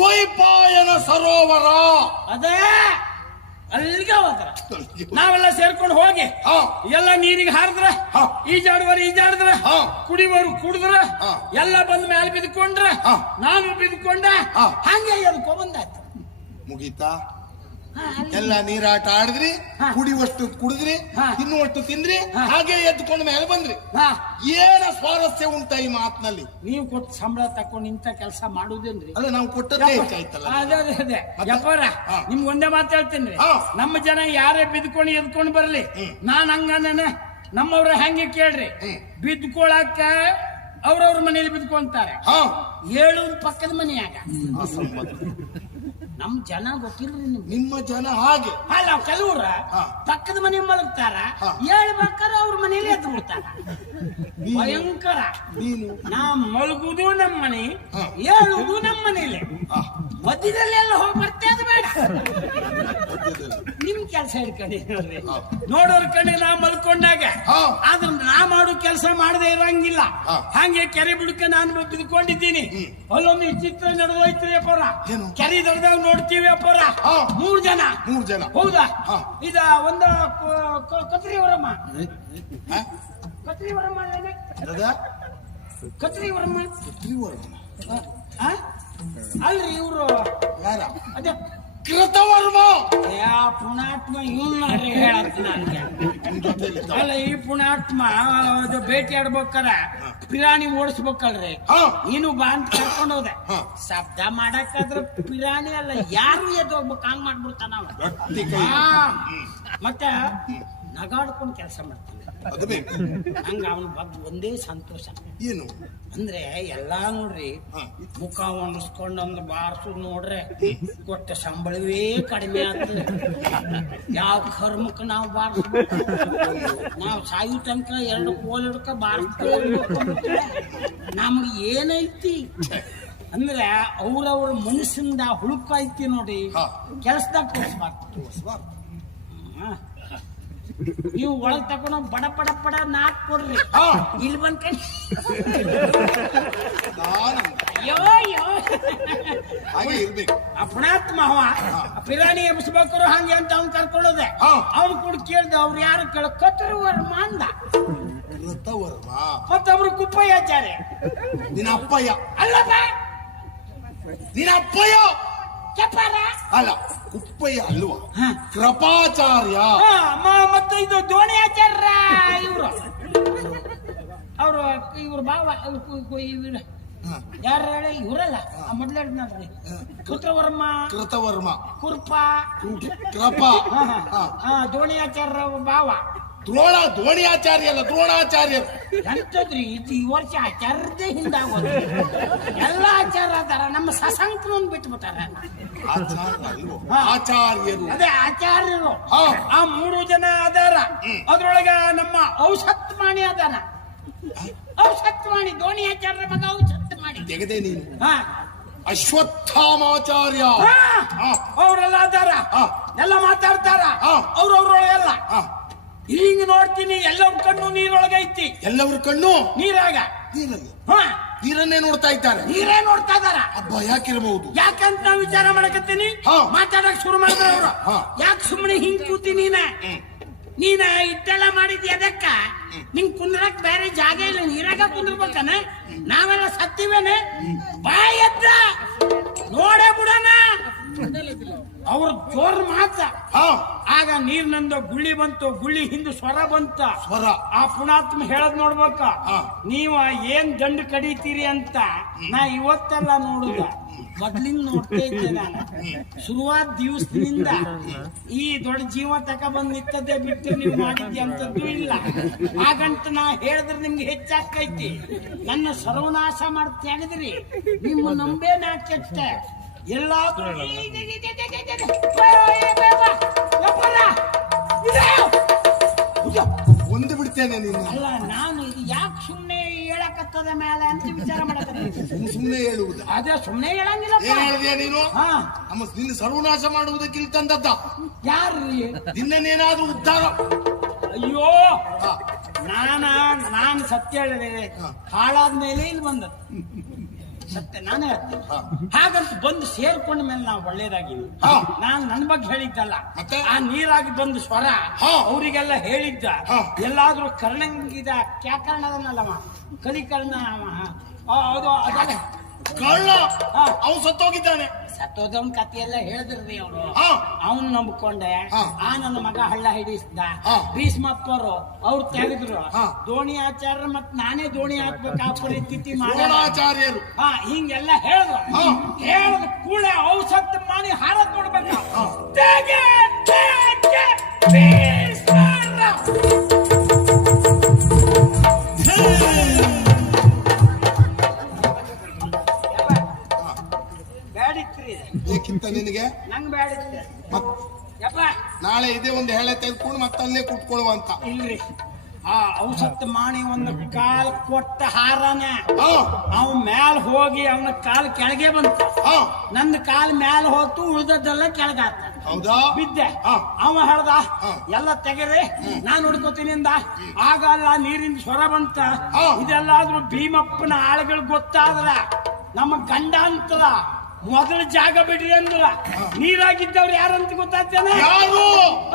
ದ್ವೈಪಾಯನ ಸರೋವರ. ಅದೇ ಅಲ್ಲಿಗೆ ಹೋದ್ರ ನಾವೆಲ್ಲ ಸೇರ್ಕೊಂಡು ಹೋಗಿ ಹಾ. ಎಲ್ಲ ನೀರಿಗೆ ಹಾರಿದ್ರ, ಹಾ. ಈಜಾಡಿದ್ರ, ಹಾ. ಕುಡಿಯೋರು ಕುಡಿದ್ರ, ಹಾ. ಎಲ್ಲ ಬಂದ ಮೇಲೆ ಬಿದ್ಕೊಂಡ್ರ, ಹಾ. ನಾನು ಬಿದ್ಕೊಂಡ. ಹಾ. ಹಂಗೆ ಎದ್ಕೊ ಬಂದಾಯ್ತು. ಮುಗೀತಾ? ಹಾ, ಅಲ್ಲಿ- ಎಲ್ಲ ನೀರಾಟ ಆಡಿದ್ರಿ, ಹಾ. ಕುಡಿಯುವಷ್ಟು ಕುಡಿದ್ರಿ, ಹಾ. ತಿನ್ನುವಷ್ಟು ತಿಂದ್ರಿ, ಹಾ. ಹಾಗೆ ಎದ್ದುಕೊಂಡು ಮೇಲೆ ಬಂದ್ರಿ. ಹಾ. ಏನ ಸ್ವಾರಸ್ಯ ಉಂಟ ಈ ಮಾತಿನಲ್ಲಿ? ನೀವು ಕೊಟ್ಟು ಸಂಬಳ ತಕೊಂಡು ಇಂಥ ಕೆಲಸ ಮಾಡುದೇನ್ರಿ? ಅಲ್ಲ, ನಾವು ಕೊಟ್ಟದ್ದೇ ಹೆಚ್ಚಾಯ್ತಲ್ಲ. ಅದೇ ಯಪ್ಪರ, ಹಾ. ನಿಮ್ಗೆ ಒಂದೇ ಮಾತು ಹೇಳ್ತೇನ್ರಿ. ಹಾ. ನಮ್ಮ ಜನ ಯಾರೇ ಬಿದ್ಕೊಂಡು ಎದ್ಕೊಂಡು ಬರ್ಲಿ, ನಾನ್ ಹಂಗನೇ ನಮ್ಮವ್ರ ಹೆಂಗೆ ಕೇಳ್ರಿ, ಬಿದ್ಕೊಳಕ ಅವ್ರವ್ರ ಮನೇಲಿ ಬಿದ್ಕೊಂತಾರೆ, ಹಾ. ಹೇಳುದು ಪಕ್ಕದ ಮನೆಯಾಗ. ನಮ್ ಜನ ಗೊತ್ತಿಲ್ರಿ ನಿಮ್ಗೆ. ನಿಮ್ಮ ಜನ ಹಾಗೆ. ಅಲ್ಲ ಕೆಲವ್ರ ಹಾ. ಪಕ್ಕದ ಮನೆ ಮಲಗ್ತಾರ, ಹಾ. ಹೇಳ್ಬೇಕಾದ್ರೆ ಅವ್ರ ಮನೇಲಿ ಎದ್ದು ಬಿಡ್ತಾರ. ಭಯಂಕರ. ನೀನು ನಾ ಮಲಗುದು ನಮ್ಮ ಮನೆ, ಹಾ. ಹೇಳುವುದು ನಮ್ಮ ಮನೇಲಿ. ಆ, ಮಧ್ಯದಲ್ಲಿ ಎಲ್ಲ ಹೋಗಿ ಬರ್ತೇ ಅದು ಬೇಡ. ಮಧ್ಯದಲ್ಲಿ. ನಿಮ್ ಕೆಲಸ ಹಿಡ್ಕೊಂಡಿ ನೋಡ್ರಿ. ನೋಡೋರ್ ಕಡೆ ನಾ ಮಲ್ಕೊಂಡಾಗ ಹಾ. ಆದ್ರ ನಾ ಮಾಡೋ ಕೆಲಸ ಮಾಡದೆ ಇರಂಗಿಲ್ಲ. ಹಾ. ಹಂಗೆ ಕೆರೆ ಬಿಡಕ್ಕೆ ನಾನು ಬಿದ್ಕೊಂಡಿದ್ದೀನಿ. ಅಲ್ಲೊಂದು ಚಿತ್ರ ನಡೆದೋಯ್ತ್ರಿ ಅಪ್ಪರ. ಏನು? ಕೆರೆ ದಡದಾಗ ನೋಡ್ತೀವಿ ಅಪ್ಪರ. ಹಾ. 3 ಜನ. 3 ಜನ. ಹೌದಾ? ಹಾ. ಇದ ಒಂದ ಕತ್ರಿವರಮ್ಮ. ಆ? ಕತ್ರಿವರಮ್ಮ ಏನೇ? ಅದ? ಕತ್ರಿವರಮ್ಮ. ತ್ರಿವರ್ಣ. ಆ? ಅಲ್ರಿ ಇವ್ರು ಯಾರ? ಅದೇ ಕೃತವರ್ಮ. ಯಾ ಪುಣಾತ್ಮ ಇವನ್ನ ಹೇಳತ್ ನನ್ಗೆ. ನಿಮ್ ಜೊತೆಲಿ ಇದ್ದ. ಅಲ್ಲ ಈ ಪುಣಾತ್ಮ ಅದು ಭೇಟಿ ಆಡ್ಬೇಕಾರ ಪಿರಾಣಿ ಓಡಿಸ್ಬೇಕಲ್ರಿ. ಹಾ. ನೀನು ಬಾ ಅಂತ ಕರ್ಕೊಂಡು ಹೋದೆ. ಹಾ. ಶಬ್ದ ಮಾಡಕ್ಕಾದ್ರ ಪಿರಾಣಿ ಅಲ್ಲ, ಯಾರು ಎದ್ದು ಹೋಗ್ಬೇಕು ಹಂಗ್ ಮಾಡ್ಬಿಡ್ತಾನ ಅವ. ಗಟ್ಟಿ ಕೈ. ಹಾ. ಮತ್ತೆ ನಗಾಡ್ಕೊಂಡು ಕೆಲಸ ಮಾಡ್ತಾನೆ. ಅದು ಬೇಕು. ಹಂಗ ಅವನ ಬಗ್ಗೆ ಒಂದೇ ಸಂತೋಷ. ಏನು? ಅಂದ್ರೆ ಎಲ್ಲಾ ನೋಡ್ರಿ ಹಾ. ಮುಖ ಒಣಗಿಸ್ಕೊಂಡು ಒಂದು ಬಾರ್ಸು ನೋಡ್ರೆ ಕೊಟ್ಟ ಸಂಬಳವೇ ಕಡಿಮೆ ಆಗ್ತದೆ. ಯಾವ ಕರ್ಮಕ್ಕೆ ನಾವು ಬಾರಿಸ್ಬೇಕು? ನಾವು ಸಾಯು ತನಕ 2 ಕೋಲ್ ಹಿಡ್ಕ ಬಾರಿಸ್ತೀವಿ. ನಮ್ಗೆ ಏನೈತಿ ಅಂದ್ರೆ ಅವ್ರವ್ರ ಮನಸ್ಸಿಂದ ಹುಳುಕ ಐತಿ ನೋಡಿ, ಹಾ. ಕೆಲ್ಸದಾಗ ತೋರಿಸ್ಬಾರ್ದು. ನೀವು ಒಳಗ್ ತಗೊಂಡು ಬಡ ಬಡ ಬಡ ನಾಕ್ ಕೊಡ್ರಿ. ಹಾ. ಇಲ್ಲಿ ಬಂದ್ಕೊಂಡು ನಾನು ಅಯ್ಯೋ ಅಯ್ಯೋ ಹಾಗೆ ಇರ್ಬೇಕು. ಆ ಪುಣಾತ್ಮ ಅವ ಪಿರಾಣಿ ಎಬ್ಸ್ಬೇಕಾರು ಹಂಗೆ ಅಂತ ಅವ್ನ್ ಕರ್ಕೊಳ್ಳೋದೆ. ಹಾ. ಅವ್ನು ಕೂಡ ಕೇಳ್ದ, ಅವ್ರು ಯಾರು ಕೇಳ ಕತ್ತರುವರ್ಮ ಅಂದ. ಕೃತವರ್ಮ. ಮತ್ತೊಬ್ರು ಕುಪ್ಪಯ್ಯಾಚಾರ್ಯ. ನಿನ್ನ ಅಪ್ಪಯ್ಯ. ಅಲ್ಲಪ್ಪ ನಿನ್ನ ಅಪ್ಪಯ್ಯ ಚಪ್ಪಾರ. ಅಲ್ಲ, ಕುಪ್ಪಯ್ಯ ಅಲ್ವಾ? ಹಾ. ಕೃಪಾಚಾರ್ಯ. ಮತ್ತೆ ಇದು ದೋಣಿ ಆಚಾರ್ಯ ಇವ್ರು. ಇವ್ರು ಬಾವ ಇವ್ರು ಹಾ. ಯಾರ ಇವ್ರಲ್ಲ ಮೊದ್ಲೇಡ್ನಲ್ರಿ ಕೃತವರ್ಮ, ಕೃತವರ್ಮ, ಕುರ್ಪ, ಕೃಪ. ದೋಣಿ ಆಚಾರ್ಯ ಬಾವ. ದ್ರೋಣಾಚಾರ್ಯ ಅಲ್ಲ, ದ್ರೋಣಾಚಾರ್ಯರು. ಎಂತದ್ರಿ ಈ ವರ್ಷ ಆಚಾರ್ಯದೇ ಹಿಂದಾಗೋದು. ಎಲ್ಲ ಆಚಾರ ಅದಾರ, ನಮ್ಮ ಸಶಂಕನ ಬಿಟ್ಬಿಟ್ಟಾರ. ಆಚಾರ್ಯ ಅಲ್ವೋ? ಹಾ. ಆಚಾರ್ಯರು. ಅದೇ ಆಚಾರ್ಯರು. ಹಾ. ಆ 3 ಜನ ಅದಾರ. ಅದ್ರೊಳಗ ನಮ್ಮ ಔಷತ್ಮಾಣಿ ಅದಾನ. ಔಷತ್ಮಾಣಿ ದೋಣಿ ಆಚಾರ್ಯ ಮಗ ಔಷತ್ಮಾಣಿ. ತೆಗೆದೆ ನೀನು. ಹಾ. ಅಶ್ವತ್ಥಾಮಾಚಾರ್ಯ. ಹಾ. ಅವ್ರೆಲ್ಲ ಅದಾರ. ಹಾ. ಎಲ್ಲ ಮಾತಾಡ್ತಾರ. ಹಾ. ಅವ್ರವ್ರೊಳಗೆಲ್ಲ ಹಾ. ಹಿಂಗ್ ನೋಡ್ತೀನಿ, ಎಲ್ಲರ ಕಣ್ಣು ನೀರೊಳಗೈತಿ. ಎಲ್ಲವ್ರ ಕಣ್ಣು ನೀರಾಗ. ನೀರಲ್ಲಿ. ಹಾ. ನೀರನ್ನೇ ನೋಡ್ತಾ ಇದ್ದಾರೆ. ನೀರೇ ನೋಡ್ತಾ ಇದಾರ. ಹಬ್ಬ ಯಾಕಿರಬಹುದು? ಯಾಕಂತ ನಾ ವಿಚಾರ ಮಾಡಕತ್ತೀನಿ. ಹಾ. ಮಾತಾಡಕ್ ಶುರು ಮಾಡಿದ್ರ ಅವ್ರು. ಹಾ. ಯಾಕೆ ಸುಮ್ಮನೆ ಹಿಂಗ್ ಕೂತಿ ನೀನ ಇಟ್ಟೆಲ್ಲ ಮಾಡಿದ್ಯ ಅದಕ್ಕ? ನಿಂಗ್ ಕುಂದ್ರಕ್ ಬೇರೆ ಜಾಗ ಇಲ್ಲ, ನೀರಾಗ ಕುಂದ್ರಬೇಕನ? ನಾವೆಲ್ಲ ಸತ್ತಿವೇನೆ? ಬಾಯ್ ಎದ್ರ ನೋಡೇ ಬಿಡೋಣ. ಅವ್ರ ಜೋರ್ ಮಾತ. ಹಾ. ಆಗ ನೀರ್ನಂದ ಗುಳ್ಳಿ ಬಂತು, ಗುಳ್ಳಿ ಹಿಂದ ಸ್ವರ ಬಂತ. ಸ್ವರ. ಆ ಪುಣಾತ್ಮ ಹೇಳದ್ ನೋಡ್ಬೇಕ. ಹಾ. ನೀವ ಏನ್ ದಂಡು ಕಡಿತೀರಿ ಅಂತ ನಾ ಇವತ್ತೆಲ್ಲ ನೋಡುದ, ಮೊದ್ಲಿಂದ ನೋಡ್ತಾ ಇದ್ದೆ ನಾನು. ಶುರುವಾದ ದಿವಸದಿಂದ ಈ ದೊಡ್ಡ ಜೀವ ತಕ ಬಂದ್ ನಿಂತದ್ದೇ ಬಿಟ್ಟು ನೀವು ಮಾಡಿದ್ದೆ ಅಂತದ್ದು ಇಲ್ಲ. ಹಾಗಂತ ನಾ ಹೇಳಿದ್ರೆ ನಿಮ್ಗೆ ಹೆಚ್ಚಾಕೈತಿ. ನನ್ನ ಸರ್ವನಾಶ ಮಾಡ್ತಾ ಹೇಳಿದ್ರಿ, ನಿಮ್ಮ ನಂಬೇ ನಾ ಕೆಟ್ಟ. ಎಲ್ಲಾದ್ರೂ ಒಂದು ಬಿಡ್ತೇನೆ ನೀನು. ಅಲ್ಲ, ನಾನು ಇದು ಯಾಕೆ ಸುಮ್ನೆ ಹೇಳಕತ್ತದ ಮೇಲೆ ಅಂತ ವಿಚಾರ ಮಾಡಕತ್ತೀನಿ. ಸುಮ್ಮನೆ ಹೇಳುವುದು. ಅದೇ ಸುಮ್ನೆ ಹೇಳಂಗಿಲ್ಲ. ಏನ್ ಹೇಳಿದ್ಯಾ ನೀನು? ಹಾ. ನಿನ್ನ ಸರ್ವನಾಶ ಮಾಡುವುದಕ್ಕಿಲ್ತಂದದ್ದ. ಯಾರ್ರಿ? ನಿನ್ನೇನಾದ್ರೂ ಉದ್ಧಾರ. ಅಯ್ಯೋ, ಹಾ. ನಾನು ಸತ್ಯ ಹೇಳಿದೆ. ಹಾಳಾದ್ಮೇಲೆ ಇಲ್ಲಿ ಬಂದ ಸತ್ಯ ನಾನೇ ಹೇಳ್ತೀನಿ. ಹಾ. ಹಾಗಂತ ಬಂದು ಸೇರ್ಕೊಂಡ ಮೇಲೆ ನಾವು ಒಳ್ಳೇದಾಗಿವಿ. ಹಾ. ನಾನು ನನ್ ಬಗ್ಗೆ ಹೇಳಿದ್ದಲ್ಲ, ಮತ್ತೆ? ಆ ನೀರಾಗಿ ಬಂದು ಸ್ವರ ಹಾ. ಅವರಿಗೆಲ್ಲ ಹೇಳಿದ್ದ. ಹಾ. ಎಲ್ಲಾದ್ರೂ ಕರ್ಣಂಗಿದ ಕ್ಯಾಕರ್ಣದನಲ್ಲವ, ಕಲಿಕರ್ಣ ಅದು ಅದಲ್ಲ. ಕಳ್ಳ. ಹಾ. ಅವನು ಸತ್ತೋಗಿದ್ದಾನೆ. ಸತ್ತೋದವನ್ ಕತೆ ಎಲ್ಲ ಹೇಳಿದ್ರಿ ಅವರು. ಹಾ. ಅವನ್ ನಂಬ್ಕೊಂಡೆ. ಹಾ. ಆ ನನ್ನ ಮಗ ಹಳ್ಳ ಹಿಡಿಸ್ದ. ಹಾ. ಭೀಷ್ಮಪ್ಪರು ಅವ್ರು ತೆಗೆದ್ರು. ಹಾ. ದೋಣಿ ಆಚಾರ್ಯ ಮತ್ ನಾನೇ ದೋಣಿ ಹಾಕ್ಬೇಕು ಆ ಪರಿಸ್ಥಿತಿ ಮಾಡಿ. ದ್ರೋಣಾಚಾರ್ಯರು. ಹಾ, ಹಿಂಗೆಲ್ಲ ಹೇಳಿದ್ರು. ಹಾ. ಹೇಳಿದ ಕೂಳೆ ಔಷಧ ಮಾಡಿ ಹಾರದ್ ನೋಡ್ಬೇಕು. ಹಾ. ಬ್ಯಾಡಿತ್ರಿ ಬೇಕಿತ್ತ ನಿನಗೆ? ನಿನಗೆ ನಂಗ್ ಬೇಡ ಮತ್ ಯಪ್ಪ. ನಾಳೆ ಇದೇ ಒಂದು ಹೆಳೆ ತೆಗೆದುಕೊಂಡು ಮತ್ತಲ್ಲೇ ಕುಟ್ಕೊಳ್ಳುವ ಅಂತ. ಇಲ್ರಿ ಆ ಔಷಧ ಮಾಡಿ ಒಂದು ಕಾಲ್ ಕೊಟ್ಟ ಹಾರನ ಹಾ ಅವ್ ಮ್ಯಾಲ ಹೋಗಿ ಅವನ ಕಾಲ್ ಕೆಳಗೆ ಬಂತು. ಹಾ ನಂದ್ ಕಾಲ್ ಮ್ಯಾಲ ಹೋತು, ಉಳ್ದದ್ದೆಲ್ಲ ಕೆಳಗಾತ. ಹೌದಾ? ಬಿದ್ದೆ. ಹಾ. ಅವ ಹೇಳ್ದ ಹಾ. ಎಲ್ಲ ತೆಗೆರಿ ನಾನ್ ಹುಡ್ಕೋತೀನಿ ಅಂದ. ಆಗಲ್ಲ, ನೀರಿನ ಸ್ವರ ಬಂತ. ಹಾ. ಇದೆಲ್ಲಾದ್ರೂ ಭೀಮಪ್ಪನ ಆಳುಗಳು ಗೊತ್ತಾದ್ರ ನಮ್ಮ ಗಂಡ ಅಂತದ ಮೊದಲು ಜಾಗ ಬಿಡ್ರಿ ಅಂದ್ರ ನೀರಾಗಿದ್ದವ್ರು ಯಾರಂತ ಗೊತ್ತಾಗ್ತೇನೆ? ಯಾರು?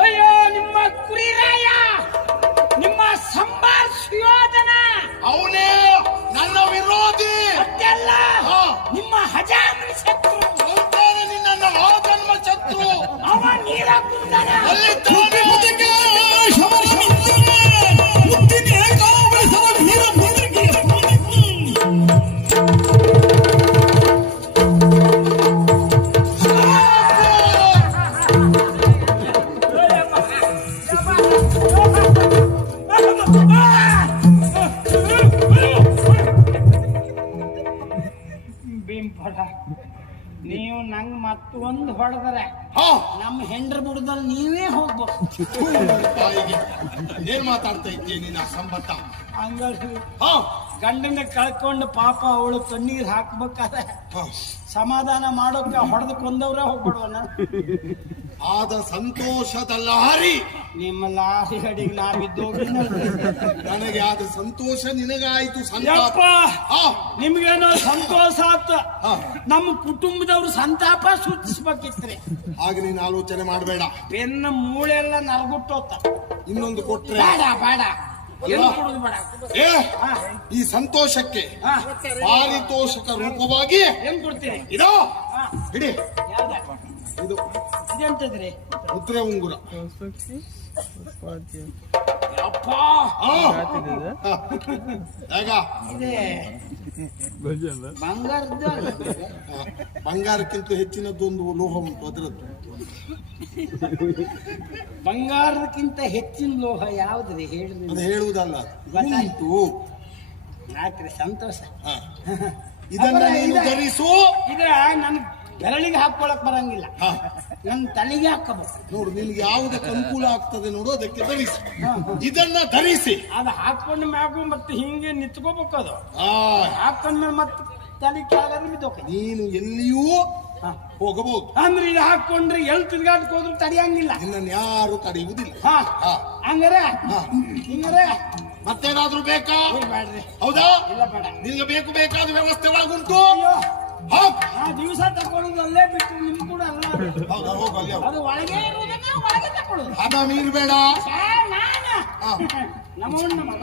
ಅಯ್ಯೋ ನಿಮ್ಮ ಕುರಿರಾಯ, ನಿಮ್ಮ ಸಂಬಾರ್ ಸುಯೋಧನ. ಅವನೇ ನನ್ನ ವಿರೋಧಿ. ಮತ್ತೆಲ್ಲ ಹಾ. ನಿಮ್ಮ ಹಜಾಮಿ ಶತ್ರು. ಅವನೇ ನಿನ್ನ ಆಜನ್ಮ ಶತ್ರು. ಅವ ನೀರ ಕುಂದನ. ಅಲ್ಲಿದ್ದಾನೆ. ಭೀಮ್ಪಡ, ನೀವು ನಂಗ್ ಮತ್ತೊಂದು ಹೊಡೆದ್ರೆ ಹಾ ನಮ್ಮ ಹೆಂಡ್ರ ಬುಡದಲ್ಲಿ ನೀವೇ ಹೋಗ್ಬೇಕು. ತಾಯಿಗೆ ಏನ್ ಮಾತಾಡ್ತಾ ಇದ್ದೀನಿ ನಿನ್ನ ಸಂಬಂಧ? ಹಂಗಾಗಿ ಹಾ ಗಂಡನ ಕಳ್ಕೊಂಡು ಪಾಪ ಅವಳು ಕಣ್ಣೀರ್ ಹಾಕ್ಬೇಕಾದ್ರೆ ಹಾ. ಸಮಾಧಾನ ಮಾಡೋಕೆ ಹೊಡೆದು ಕೊಂದವ್ರೆ ಹೋಗ್ಬಿಡುವನ. ಆದ ಸಂತೋಷದ ಲಹರಿ ನಿಮ್ಮ ಲಾರಿ ಅಡಿಗೆ ನಾ ಬಿದ್ದೋಗಿ ನನಗೆ ಆದ ಸಂತೋಷ ನಿನಗಾಯ್ತು ಸಂತಾಪ. ಯಪ್ಪ, ಹಾ ನಿಮ್ಗೇನೋ ಸಂತೋಷ ಆತ, ಹಾ. ನಮ್ಮ ಕುಟುಂಬದವ್ರು ಸಂತಾಪ ಸೂಚಿಸ್ಬೇಕಿತ್ರಿ. ಹಾಗೆ ನೀನು ಆಲೋಚನೆ ಮಾಡಬೇಡ. ಬೆನ್ನ ಮೂಳೆಲ್ಲ ನಲ್ಗುಟ್ಟೋತ. ಇನ್ನೊಂದು ಕೊಟ್ರೆ ಬೇಡ ಬೇಡ, ಏನು ಕೊಡುದು ಬೇಡ. ಏ ಹಾ, ಈ ಸಂತೋಷಕ್ಕೆ ಹಾ. ಪಾರಿತೋಷಕ ರೂಪವಾಗಿ ಏನ್ ಕೊಡ್ತೀರಿ? ಇದೋ ಹಾ, ಹಿಡಿ. ಯಾವ್ದ? ಇದು ಇದೆಂತದ್ರಿ? ಮುದ್ರೆ ಉಂಗುರ. ಅಪ್ಪ, ಹಾ. ಹೇಗ? ಇದೆ ಬಂಗಾರದ್ದು ಅಲ್ಲ? ಬಂಗಾರಕ್ಕಿಂತ ಹೆಚ್ಚಿನದ್ದೊಂದು ಲೋಹ ಉಂಟು, ಅದರದ್ದು. ಬಂಗಾರಕ್ಕಿಂತ ಹೆಚ್ಚಿನ ಲೋಹ ಯಾವ್ದ್ರಿ ಹೇಳ್ರಿ? ಅದು ಹೇಳುವುದಲ್ಲ, ಗೊತ್ತಾಯ್ತು. ಉಂಟು. ಆತ್ರಿ, ಸಂತೋಷ. ಹಾ. ಇದನ್ನ ಅಬ್ಬರ, ನೀನು ಇದೆ. ಧರಿಸು. ಇದ ನನ್ ಬೆರಳಿಗೆ ಹಾಕೊಳಕ್ ಬರಂಗಿಲ್ಲ, ಹಾ. ನನ್ ತಲೆಗೆ ಹಾಕಬೇಕು. ನೋಡು, ನಿನ್ಗೆ ಯಾವುದಕ್ಕೆ ಅನುಕೂಲ ಆಗ್ತದೆ ನೋಡು, ಅದಕ್ಕೆ ಧರಿಸಿ. ಇದನ್ನ ಧರಿಸಿ ಅದು ಹಾಕೊಂಡ ಮ್ಯಾಗು ಮತ್ತೆ ಹಿಂಗೆ ನಿಂತ್ಕೋಬೇಕು. ಅದು ಆ ಹಾಕೊಂಡ್ಮೇಲೆ ಮತ್ತೆ ತಲೆ ಕೆಳಗಾದ್ರೆ ಬಿದ್ದೋಕೆ. ನೀನು ಎಲ್ಲಿಯೂ ಹಾ. ಹೋಗಬಹುದು. ಅಂದ್ರೆ ಇದು ಹಾಕೊಂಡ್ರೆ ಎಲ್ ತಿರ್ಗಾಟಕ್ ಹೋದ್ರು ತಡೆಯಂಗಿಲ್ಲ. ನಿನ್ನನ್ನು ಯಾರು ತಡೆಯುವುದಿಲ್ಲ. ಹಾ, ಹಾ. ಹಂಗಾರೆ ಹಾ. ಹಿಂಗಾರೆ ಮತ್ತೇನಾದ್ರೂ ಬೇಕಾ? ಬೇಡ್ರಿ. ಹೌದಾ? ಇಲ್ಲ ಬೇಡ. ನಿನ್ಗೆ ಬೇಕಾದ ವ್ಯವಸ್ಥೆ ಒಳಗುಂಟು. ಅಯ್ಯೋ, ಹೋಗ್. ಆ ದಿವಸ ತಕೊಳ್ಳೋದು ಅಲ್ಲೇ ಬಿಟ್ಟು ನಿಮ್ ಕೂಡ ಅಲ್ಲ. ಹೌದಾ? ಹೋಗು ಅಲ್ಲಿ ಹೋಗು. ಅದು ಒಳಗೆ ಇರುವುದನ್ನ ಒಳಗೆ ತಕೊಳ್ಳೋದು. ಹದ ಮೀರ್ಬೇಡ. ನಾನು ಹಾ. ನಮ್ಮಣ್ಣ ಮಗ.